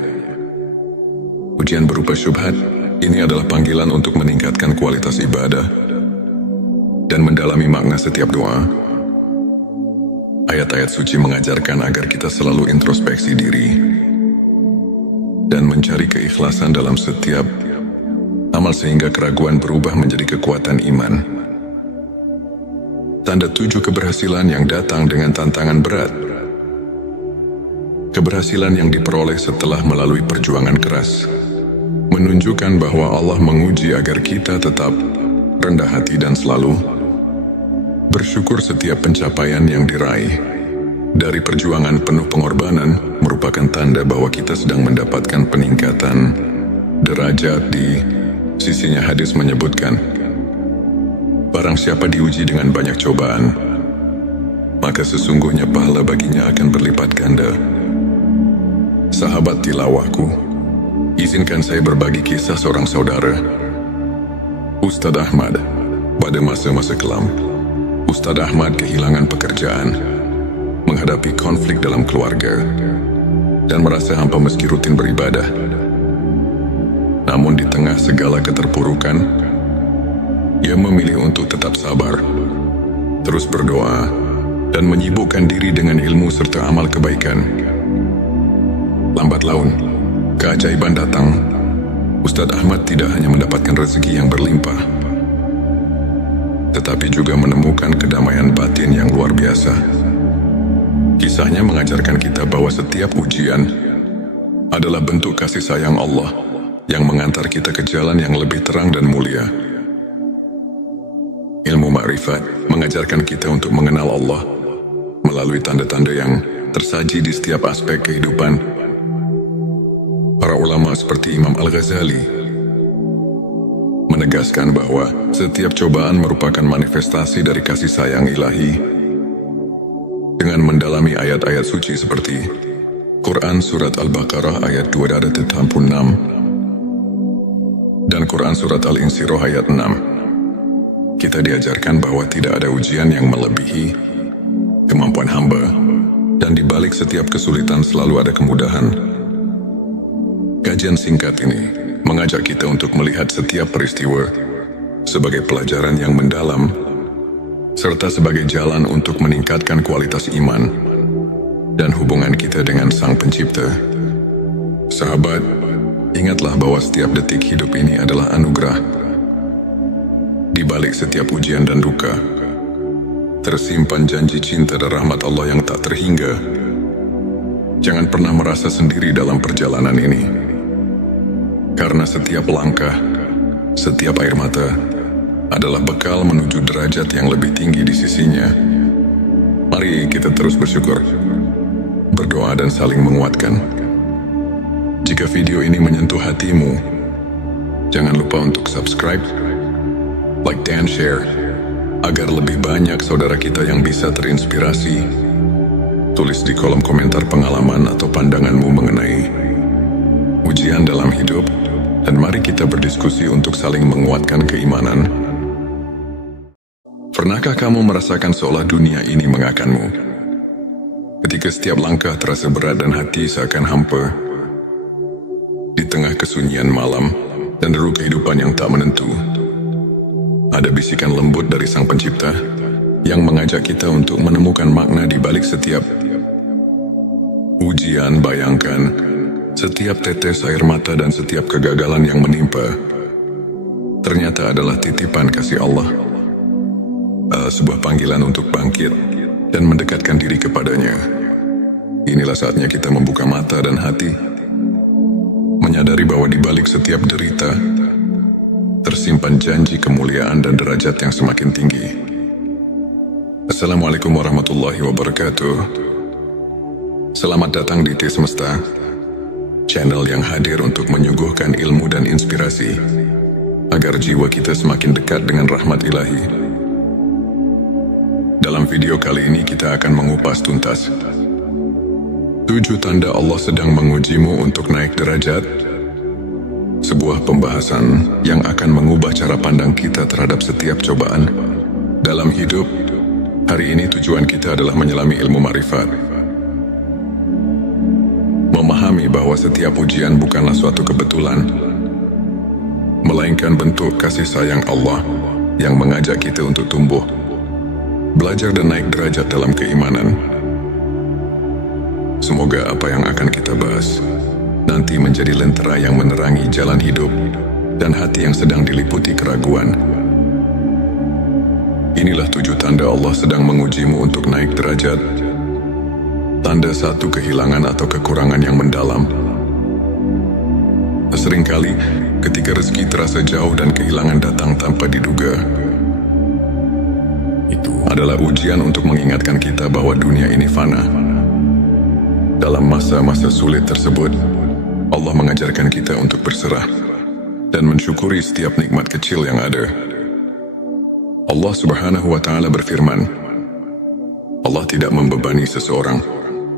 Ujian berupa syubhat ini adalah panggilan untuk meningkatkan kualitas ibadah dan mendalami makna setiap doa. Ayat-ayat suci mengajarkan agar kita selalu introspeksi diri dan mencari keikhlasan dalam setiap amal sehingga keraguan berubah menjadi kekuatan iman. Tanda 7, keberhasilan yang datang dengan tantangan berat. Keberhasilan yang diperoleh setelah melalui perjuangan keras menunjukkan bahwa Allah menguji agar kita tetap rendah hati dan selalu bersyukur. Setiap pencapaian yang diraih dari perjuangan penuh pengorbanan merupakan tanda bahwa kita sedang mendapatkan peningkatan derajat di sisinya. Hadis menyebutkan, barang siapa diuji dengan banyak cobaan, maka sesungguhnya pahala baginya akan berlipat ganda. Sahabat tilawahku, izinkan saya berbagi kisah seorang saudara, Ustadz Ahmad. Pada masa-masa kelam, Ustadz Ahmad kehilangan pekerjaan, menghadapi konflik dalam keluarga, dan merasa hampa meski rutin beribadah. Namun di tengah segala keterpurukan, ia memilih untuk tetap sabar, terus berdoa, dan menyibukkan diri dengan ilmu serta amal kebaikan. Lambat laun, keajaiban datang. Ustadz Ahmad tidak hanya mendapatkan rezeki yang berlimpah, tetapi juga menemukan kedamaian batin yang luar biasa. Kisahnya mengajarkan kita bahwa setiap ujian adalah bentuk kasih sayang Allah yang mengantar kita ke jalan yang lebih terang dan mulia. Ilmu ma'rifat mengajarkan kita untuk mengenal Allah melalui tanda-tanda yang tersaji di setiap aspek kehidupan. Para ulama seperti Imam Al-Ghazali menegaskan bahwa setiap cobaan merupakan manifestasi dari kasih sayang ilahi. Dengan mendalami ayat-ayat suci seperti Quran Surat Al-Baqarah ayat 286 dan Quran Surat Al-Insyirah ayat 6, kita diajarkan bahwa tidak ada ujian yang melebihi kemampuan hamba, dan di balik setiap kesulitan selalu ada kemudahan. Kajian singkat ini mengajak kita untuk melihat setiap peristiwa sebagai pelajaran yang mendalam, serta sebagai jalan untuk meningkatkan kualitas iman dan hubungan kita dengan Sang Pencipta. Sahabat, ingatlah bahwa setiap detik hidup ini adalah anugerah. Di balik setiap ujian dan duka, tersimpan janji cinta dan rahmat Allah yang tak terhingga. Jangan pernah merasa sendiri dalam perjalanan ini, karena setiap langkah, setiap air mata adalah bekal menuju derajat yang lebih tinggi di sisinya. Mari kita terus bersyukur, berdoa dan saling menguatkan. Jika video ini menyentuh hatimu, jangan lupa untuk subscribe, like dan share, agar lebih banyak saudara kita yang bisa terinspirasi. Tulis di kolom komentar pengalaman atau pandanganmu mengenai ujian dalam hidup, dan mari kita berdiskusi untuk saling menguatkan keimanan. Pernahkah kamu merasakan seolah dunia ini mengakanmu? Ketika setiap langkah terasa berat dan hati seakan hampa, di tengah kesunyian malam dan deru kehidupan yang tak menentu, ada bisikan lembut dari Sang Pencipta yang mengajak kita untuk menemukan makna di balik setiap ujian. Bayangkan, setiap tetes air mata dan setiap kegagalan yang menimpa ternyata adalah titipan kasih Allah, sebuah panggilan untuk bangkit dan mendekatkan diri kepadanya. Inilah saatnya kita membuka mata dan hati, menyadari bahwa di balik setiap derita tersimpan janji kemuliaan dan derajat yang semakin tinggi. Assalamualaikum warahmatullahi wabarakatuh. Selamat datang di T Semesta, channel yang hadir untuk menyuguhkan ilmu dan inspirasi, agar jiwa kita semakin dekat dengan rahmat ilahi. Dalam video kali ini kita akan mengupas tuntas 7 tanda Allah sedang mengujimu untuk naik derajat. Sebuah pembahasan yang akan mengubah cara pandang kita terhadap setiap cobaan dalam hidup. Hari ini tujuan kita adalah menyelami ilmu ma'rifat, memahami bahwa setiap ujian bukanlah suatu kebetulan, melainkan bentuk kasih sayang Allah yang mengajak kita untuk tumbuh, belajar dan naik derajat dalam keimanan. Semoga apa yang akan kita bahas nanti menjadi lentera yang menerangi jalan hidup dan hati yang sedang diliputi keraguan. Inilah 7 tanda Allah sedang mengujimu untuk naik derajat. Tanda 1, kehilangan atau kekurangan yang mendalam. Seringkali ketika rezeki terasa jauh dan kehilangan datang tanpa diduga, itu adalah ujian untuk mengingatkan kita bahwa dunia ini fana. Dalam masa-masa sulit tersebut, Allah mengajarkan kita untuk berserah dan mensyukuri setiap nikmat kecil yang ada. Allah Subhanahu wa Ta'ala berfirman, Allah tidak membebani seseorang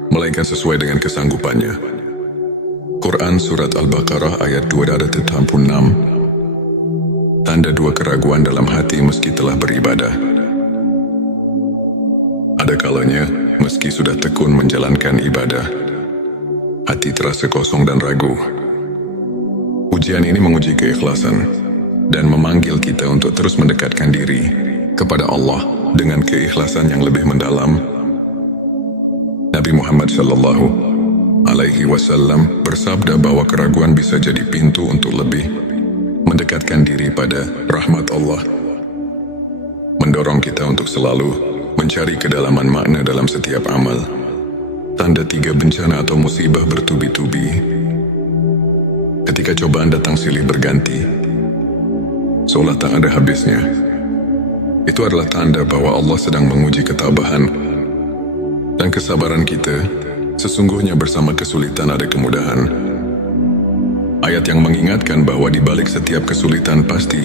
melainkan sesuai dengan kesanggupannya. Quran Surat Al-Baqarah ayat 286. Tanda 2, keraguan dalam hati meski telah beribadah. Ada kalanya, meski sudah tekun menjalankan ibadah, hati terasa kosong dan ragu. Ujian ini menguji keikhlasan dan memanggil kita untuk terus mendekatkan diri kepada Allah dengan keikhlasan yang lebih mendalam Nabi Muhammad Shallallahu Alaihi Wasallam bersabda bahwa keraguan bisa jadi pintu untuk lebih mendekatkan diri pada rahmat Allah, mendorong kita untuk selalu mencari kedalaman makna dalam setiap amal. Tanda 3 bencana atau musibah bertubi-tubi. Ketika cobaan datang silih berganti, seolah tak ada habisnya. Itu adalah tanda bahwa Allah sedang menguji ketabahan dan kesabaran kita. Sesungguhnya bersama kesulitan ada kemudahan. Ayat yang mengingatkan bahwa di balik setiap kesulitan pasti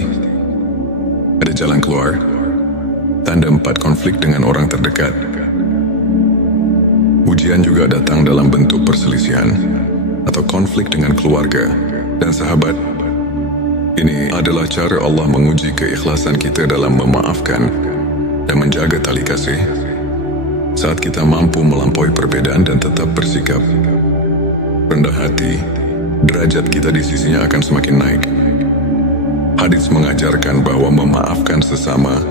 ada jalan keluar. Tanda 4 konflik dengan orang terdekat. Ujian juga datang dalam bentuk perselisihan atau konflik dengan keluarga dan sahabat. Ini adalah cara Allah menguji keikhlasan kita dalam memaafkan dan menjaga tali kasih. Saat kita mampu melampaui perbedaan dan tetap bersikap rendah hati, derajat kita di sisinya akan semakin naik. Hadis mengajarkan bahwa memaafkan sesama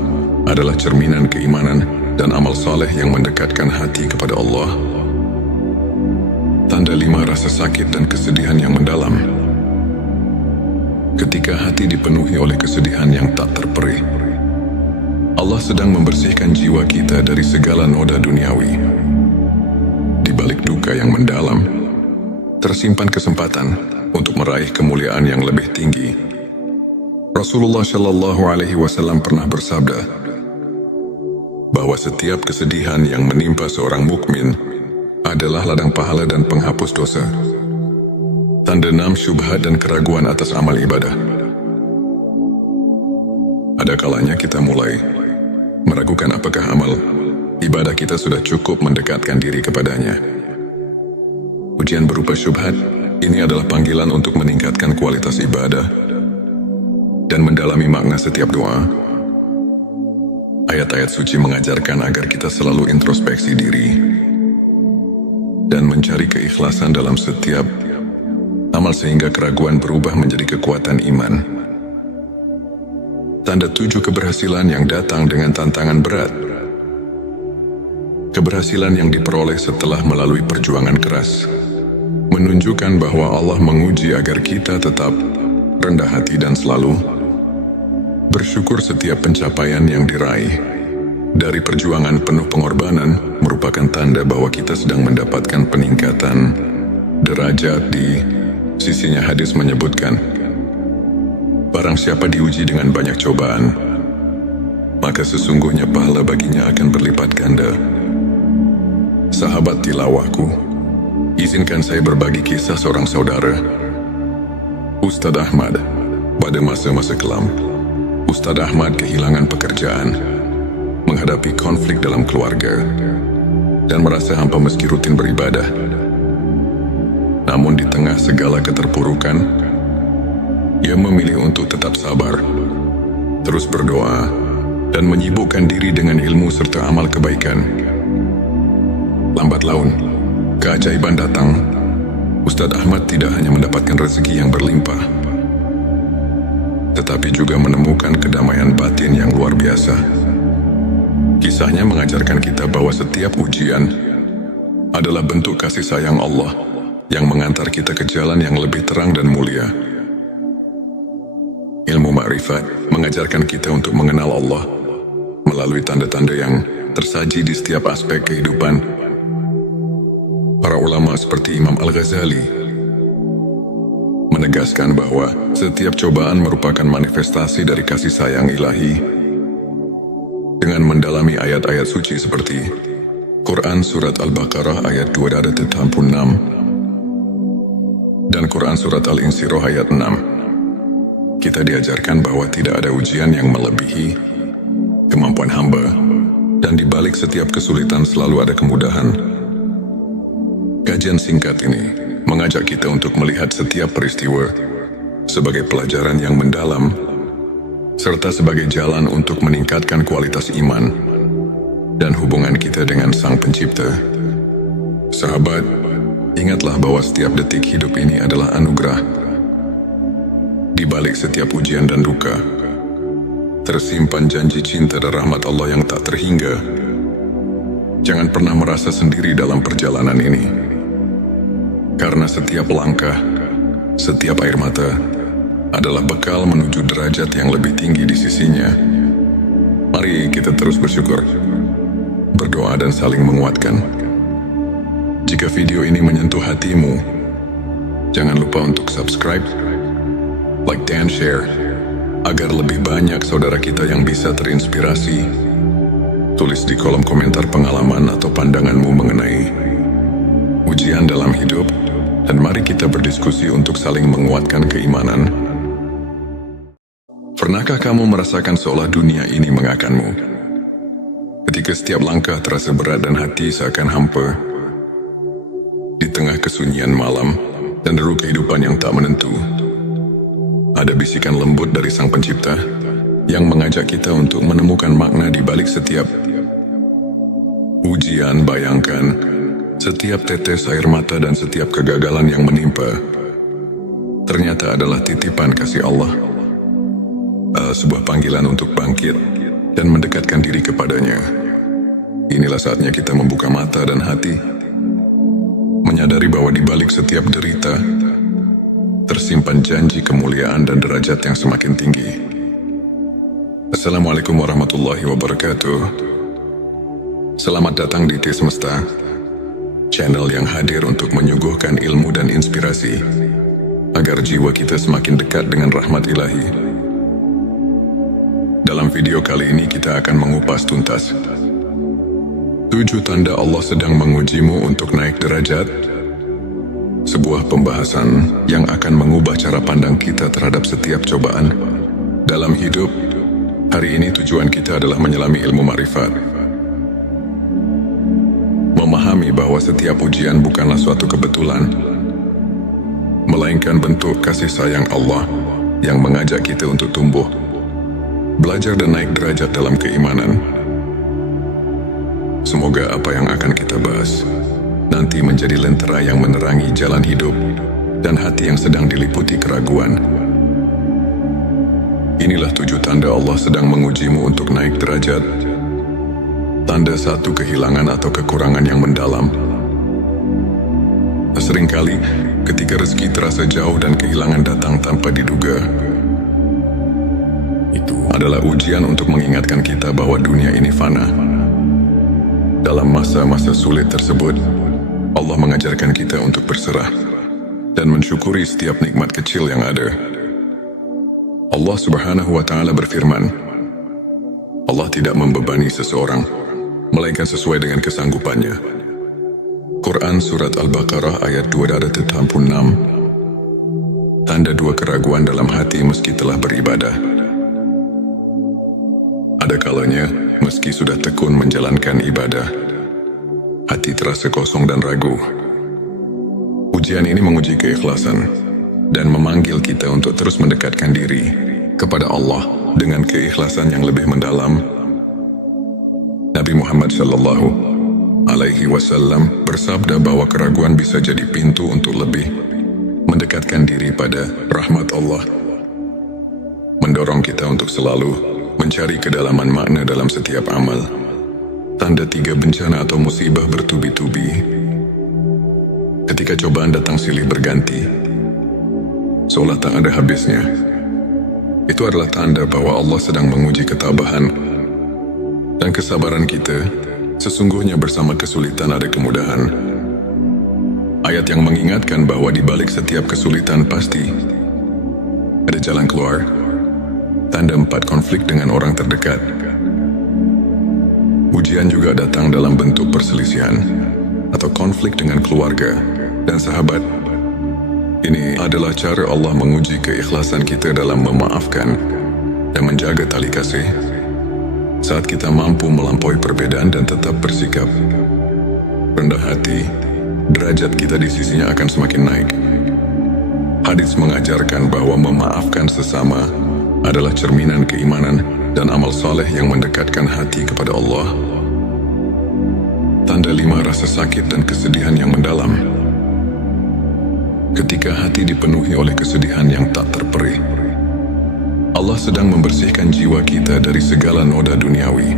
adalah cerminan keimanan dan amal saleh yang mendekatkan hati kepada Allah. Tanda 5 rasa sakit dan kesedihan yang mendalam. Ketika hati dipenuhi oleh kesedihan yang tak terperih, Allah sedang membersihkan jiwa kita dari segala noda duniawi. Di balik duka yang mendalam, tersimpan kesempatan untuk meraih kemuliaan yang lebih tinggi. Rasulullah Shallallahu Alaihi Wasallam pernah bersabda bahwa setiap kesedihan yang menimpa seorang mukmin adalah ladang pahala dan penghapus dosa. Tanda 6 syubhat dan keraguan atas amal ibadah. Ada kalanya kita mulai meragukan apakah amal ibadah kita sudah cukup mendekatkan diri kepadanya. Ujian berupa syubhat ini adalah panggilan untuk meningkatkan kualitas ibadah dan mendalami makna setiap doa. Ayat-ayat suci mengajarkan agar kita selalu introspeksi diri dan mencari keikhlasan dalam setiap amal sehingga keraguan berubah menjadi kekuatan iman. Tanda 7 keberhasilan yang datang dengan tantangan berat. Keberhasilan yang diperoleh setelah melalui perjuangan keras menunjukkan bahwa Allah menguji agar kita tetap rendah hati dan selalu bersyukur. Setiap pencapaian yang diraih dari perjuangan penuh pengorbanan merupakan tanda bahwa kita sedang mendapatkan peningkatan derajat di sisinya. Hadis menyebutkan, barang siapa diuji dengan banyak cobaan, maka sesungguhnya pahala baginya akan berlipat ganda. Sahabat tilawahku, izinkan saya berbagi kisah seorang saudara, Ustadz Ahmad. Pada masa-masa kelam, Ustadz Ahmad kehilangan pekerjaan, menghadapi konflik dalam keluarga, dan merasa hampa meski rutin beribadah. Namun di tengah segala keterpurukan, ia memilih untuk tetap sabar, terus berdoa, dan menyibukkan diri dengan ilmu serta amal kebaikan. Lambat laun, keajaiban datang. Ustadz Ahmad tidak hanya mendapatkan rezeki yang berlimpah, tetapi juga menemukan kedamaian batin yang luar biasa. Kisahnya mengajarkan kita bahwa setiap ujian adalah bentuk kasih sayang Allah yang mengantar kita ke jalan yang lebih terang dan mulia. Ilmu ma'rifat mengajarkan kita untuk mengenal Allah melalui tanda-tanda yang tersaji di setiap aspek kehidupan. Para ulama seperti Imam Al-Ghazali menegaskan bahwa setiap cobaan merupakan manifestasi dari kasih sayang ilahi. Dengan mendalami ayat-ayat suci seperti Quran Surat Al-Baqarah ayat 286 dan Quran Surat Al-Insyirah ayat 6, kita diajarkan bahwa tidak ada ujian yang melebihi kemampuan hamba, dan di balik setiap kesulitan selalu ada kemudahan. Kajian singkat ini mengajak kita untuk melihat setiap peristiwa sebagai pelajaran yang mendalam, serta sebagai jalan untuk meningkatkan kualitas iman dan hubungan kita dengan Sang Pencipta. Sahabat, ingatlah bahwa setiap detik hidup ini adalah anugerah. Di balik setiap ujian dan duka, tersimpan janji cinta dan rahmat Allah yang tak terhingga. Jangan pernah merasa sendiri dalam perjalanan ini. Karena setiap langkah, setiap air mata adalah bekal menuju derajat yang lebih tinggi di sisinya. Mari kita terus bersyukur, berdoa dan saling menguatkan. Jika video ini menyentuh hatimu, jangan lupa untuk subscribe, like dan share, agar lebih banyak saudara kita yang bisa terinspirasi. Tulis di kolom komentar pengalaman atau pandanganmu mengenai ujian dalam hidup, dan mari kita berdiskusi untuk saling menguatkan keimanan. Pernahkah kamu merasakan seolah dunia ini mengakanmu? Ketika setiap langkah terasa berat dan hati seakan hampa, di tengah kesunyian malam dan deru kehidupan yang tak menentu, ada bisikan lembut dari Sang Pencipta yang mengajak kita untuk menemukan makna di balik setiap ujian. Bayangkan, setiap tetes air mata dan setiap kegagalan yang menimpa ternyata adalah titipan kasih Allah, sebuah panggilan untuk bangkit dan mendekatkan diri kepadanya. Inilah saatnya kita membuka mata dan hati, menyadari bahwa di balik setiap derita tersimpan janji kemuliaan dan derajat yang semakin tinggi. Assalamualaikum warahmatullahi wabarakatuh. Selamat datang di T Semesta, channel yang hadir untuk menyuguhkan ilmu dan inspirasi agar jiwa kita semakin dekat dengan rahmat ilahi. Dalam video kali ini kita akan mengupas tuntas 7 tanda Allah sedang mengujimu untuk naik derajat, sebuah pembahasan yang akan mengubah cara pandang kita terhadap setiap cobaan dalam hidup. Hari ini tujuan kita adalah menyelami ilmu ma'rifat, memahami bahwa setiap ujian bukanlah suatu kebetulan, melainkan bentuk kasih sayang Allah yang mengajak kita untuk tumbuh, belajar dan naik derajat dalam keimanan. Semoga apa yang akan kita bahas nanti menjadi lentera yang menerangi jalan hidup dan hati yang sedang diliputi keraguan. Inilah 7 tanda Allah sedang mengujimu untuk naik derajat. Tanda 1, kehilangan atau kekurangan yang mendalam. Seringkali ketika rezeki terasa jauh dan kehilangan datang tanpa diduga, itu adalah ujian untuk mengingatkan kita bahwa dunia ini fana. Dalam masa-masa sulit tersebut, Allah mengajarkan kita untuk berserah dan mensyukuri setiap nikmat kecil yang ada. Allah Subhanahu wa Ta'ala berfirman, Allah tidak membebani seseorang melainkan sesuai dengan kesanggupannya. Quran Surat Al-Baqarah ayat 286. Tanda 2, keraguan dalam hati meski telah beribadah. Ada kalanya, meski sudah tekun menjalankan ibadah, hati terasa kosong dan ragu. Ujian ini menguji keikhlasan dan memanggil kita untuk terus mendekatkan diri kepada Allah dengan keikhlasan yang lebih mendalam. Nabi Muhammad SAW bersabda bahwa keraguan bisa jadi pintu untuk lebih mendekatkan diri pada rahmat Allah, mendorong kita untuk selalu mencari kedalaman makna dalam setiap amal. Tanda 3, bencana atau musibah bertubi-tubi. Ketika cobaan datang silih berganti, seolah tak ada habisnya, itu adalah tanda bahwa Allah sedang menguji ketabahan dan kesabaran kita. Sesungguhnya bersama kesulitan ada kemudahan. Ayat yang mengingatkan bahwa di balik setiap kesulitan pasti ada jalan keluar. Tanda 4, konflik dengan orang terdekat. Ujian juga datang dalam bentuk perselisihan atau konflik dengan keluarga dan sahabat. Ini adalah cara Allah menguji keikhlasan kita dalam memaafkan dan menjaga tali kasih. Saat kita mampu melampaui perbedaan dan tetap bersikap rendah hati, derajat kita di sisinya akan semakin naik. Hadits mengajarkan bahwa memaafkan sesama adalah cerminan keimanan dan amal saleh yang mendekatkan hati kepada Allah. Tanda 5, rasa sakit dan kesedihan yang mendalam. Ketika hati dipenuhi oleh kesedihan yang tak terperih, Allah sedang membersihkan jiwa kita dari segala noda duniawi.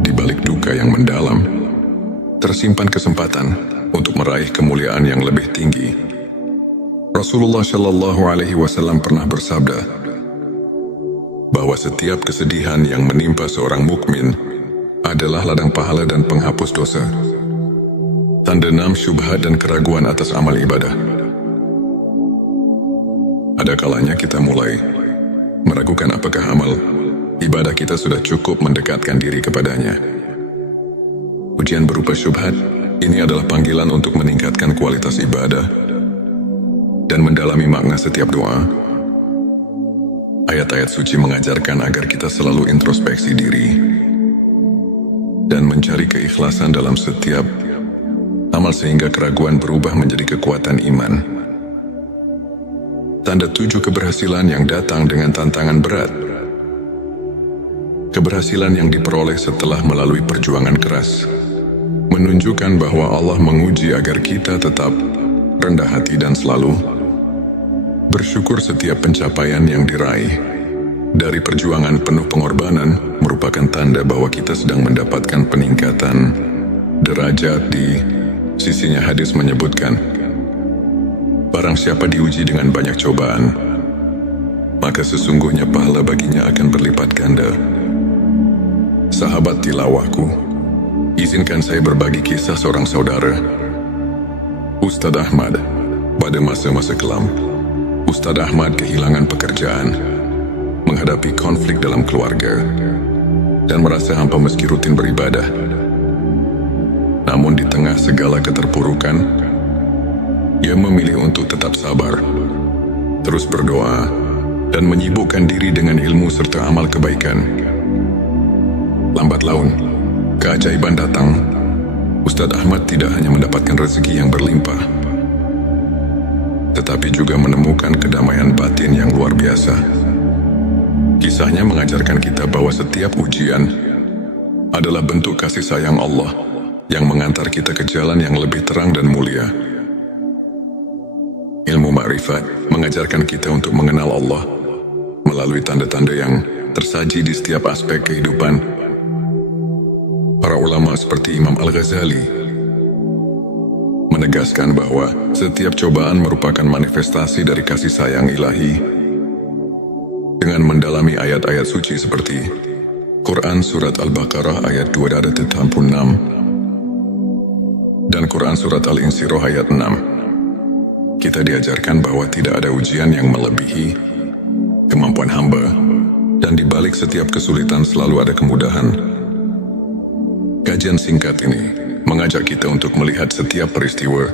di balik duka yang mendalam, tersimpan kesempatan untuk meraih kemuliaan yang lebih tinggi. Rasulullah Shallallahu Alaihi Wasallam pernah bersabda bahwa setiap kesedihan yang menimpa seorang mukmin adalah ladang pahala dan penghapus dosa, tanda enam syubhat dan keraguan atas amal ibadah. Ada kalanya kita mulai meragukan apakah amal ibadah kita sudah cukup mendekatkan diri kepadanya. Ujian berupa syubhat ini adalah panggilan untuk meningkatkan kualitas ibadah dan mendalami makna setiap doa. Ayat-ayat suci mengajarkan agar kita selalu introspeksi diri dan mencari keikhlasan dalam setiap amal sehingga keraguan berubah menjadi kekuatan iman. Tanda 7 keberhasilan yang datang dengan tantangan berat. Keberhasilan yang diperoleh setelah melalui perjuangan keras menunjukkan bahwa Allah menguji agar kita tetap rendah hati dan selalu bersyukur. Setiap pencapaian yang diraih dari perjuangan penuh pengorbanan merupakan tanda bahwa kita sedang mendapatkan peningkatan derajat di sisinya. Hadis menyebutkan, barang siapa diuji dengan banyak cobaan, maka sesungguhnya pahala baginya akan berlipat ganda. Sahabat tilawahku, izinkan saya berbagi kisah seorang saudara, Ustadz Ahmad. Pada masa-masa kelam, Ustadz Ahmad kehilangan pekerjaan, menghadapi konflik dalam keluarga, dan merasa hampa meski rutin beribadah. Namun di tengah segala keterpurukan, ia memilih untuk tetap sabar, terus berdoa, dan menyibukkan diri dengan ilmu serta amal kebaikan. Lambat laun, keajaiban datang. Ustadz Ahmad tidak hanya mendapatkan rezeki yang berlimpah, tetapi juga menemukan kedamaian batin yang luar biasa. Kisahnya mengajarkan kita bahwa setiap ujian adalah bentuk kasih sayang Allah yang mengantar kita ke jalan yang lebih terang dan mulia. Ilmu ma'rifat mengajarkan kita untuk mengenal Allah melalui tanda-tanda yang tersaji di setiap aspek kehidupan. Para ulama seperti Imam Al-Ghazali menegaskan bahwa setiap cobaan merupakan manifestasi dari kasih sayang ilahi. Dengan mendalami ayat-ayat suci seperti Quran Surat Al-Baqarah ayat 286 dan Quran Surat Al-Insyirah ayat 6, kita diajarkan bahwa tidak ada ujian yang melebihi kemampuan hamba, dan di balik setiap kesulitan selalu ada kemudahan. Kajian singkat ini mengajak kita untuk melihat setiap peristiwa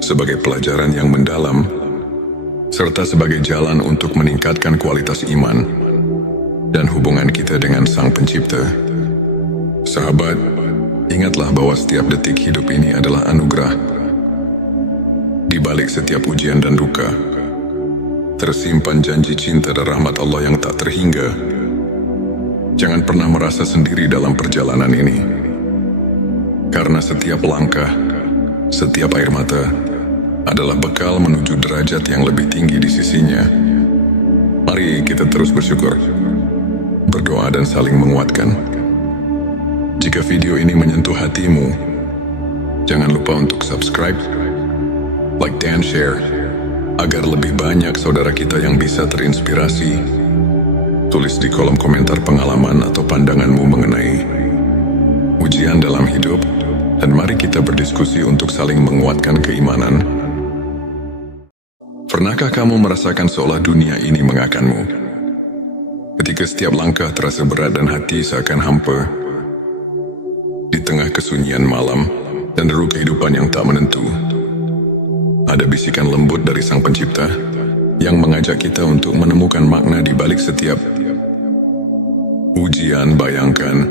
sebagai pelajaran yang mendalam, serta sebagai jalan untuk meningkatkan kualitas iman dan hubungan kita dengan Sang Pencipta. Sahabat, ingatlah bahwa setiap detik hidup ini adalah anugerah. Di balik setiap ujian dan duka, tersimpan janji cinta dan rahmat Allah yang tak terhingga. Jangan pernah merasa sendiri dalam perjalanan ini, karena setiap langkah, setiap air mata adalah bekal menuju derajat yang lebih tinggi di sisinya. Mari kita terus bersyukur, berdoa dan saling menguatkan. Jika video ini menyentuh hatimu, jangan lupa untuk subscribe, like dan share, agar lebih banyak saudara kita yang bisa terinspirasi. Tulis di kolom komentar pengalaman atau pandanganmu mengenai ujian dalam hidup, dan mari kita berdiskusi untuk saling menguatkan keimanan. Pernahkah kamu merasakan seolah dunia ini mengakanmu? Ketika setiap langkah terasa berat dan hati seakan hampa, di tengah kesunyian malam dan deru kehidupan yang tak menentu, ada bisikan lembut dari Sang Pencipta yang mengajak kita untuk menemukan makna di balik setiap ujian. Bayangkan,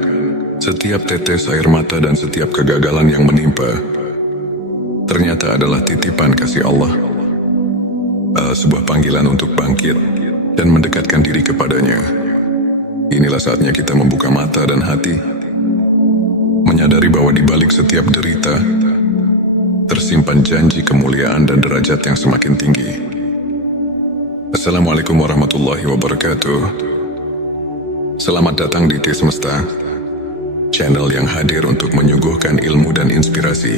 setiap tetes air mata dan setiap kegagalan yang menimpa ternyata adalah titipan kasih Allah, sebuah panggilan untuk bangkit dan mendekatkan diri kepadanya. Inilah saatnya kita membuka mata dan hati, menyadari bahwa di balik setiap derita tersimpan janji kemuliaan dan derajat yang semakin tinggi. Assalamualaikum warahmatullahi wabarakatuh. Selamat datang di T Semesta, channel yang hadir untuk menyuguhkan ilmu dan inspirasi,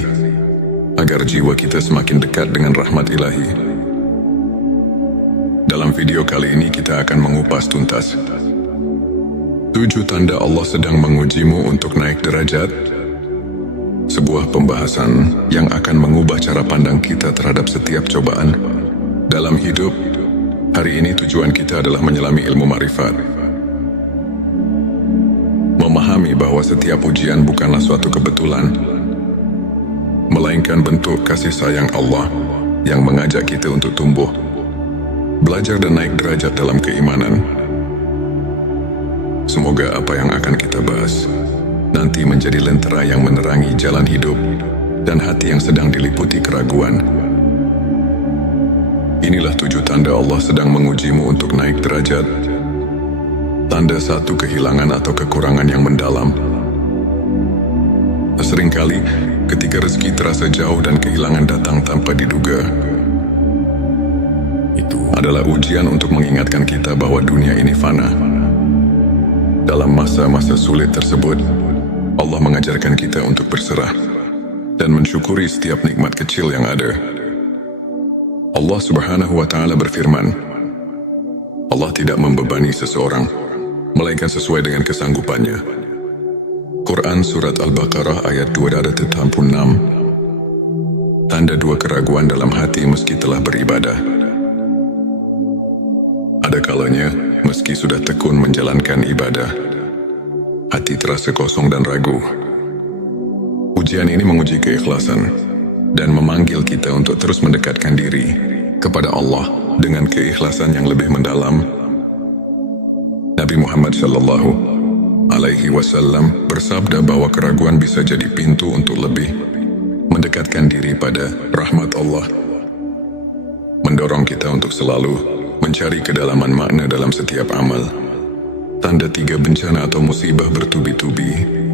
agar jiwa kita semakin dekat dengan rahmat ilahi. Dalam video kali ini kita akan mengupas tuntas 7 tanda Allah sedang mengujimu untuk naik derajat. Sebuah pembahasan yang akan mengubah cara pandang kita terhadap setiap cobaan dalam hidup. Hari ini tujuan kita adalah menyelami ilmu makrifat, memahami bahwa setiap ujian bukanlah suatu kebetulan, melainkan bentuk kasih sayang Allah yang mengajak kita untuk tumbuh, belajar dan naik derajat dalam keimanan. Semoga apa yang akan kita bahas nanti menjadi lentera yang menerangi jalan hidup dan hati yang sedang diliputi keraguan. Inilah 7 tanda Allah sedang mengujimu untuk naik derajat. Tanda 1, kehilangan atau kekurangan yang mendalam. Seringkali ketika rezeki terasa jauh dan kehilangan datang tanpa diduga, itu adalah ujian untuk mengingatkan kita bahwa dunia ini fana. Dalam masa-masa sulit tersebut, Allah mengajarkan kita untuk berserah dan mensyukuri setiap nikmat kecil yang ada. Allah Subhanahu wa Ta'ala berfirman, Allah tidak membebani seseorang, melainkan sesuai dengan kesanggupannya. Quran Surat Al-Baqarah ayat 286. Tanda 2, keraguan dalam hati meski telah beribadah. Ada kalanya, meski sudah tekun menjalankan ibadah, hati terasa kosong dan ragu. Ujian ini menguji keikhlasan dan memanggil kita untuk terus mendekatkan diri kepada Allah dengan keikhlasan yang lebih mendalam. Nabi Muhammad Shallallahu Alaihi Wasallam bersabda bahwa keraguan bisa jadi pintu untuk lebih mendekatkan diri pada rahmat Allah, mendorong kita untuk selalu mencari kedalaman makna dalam setiap amal. Tanda 3, bencana atau musibah bertubi-tubi.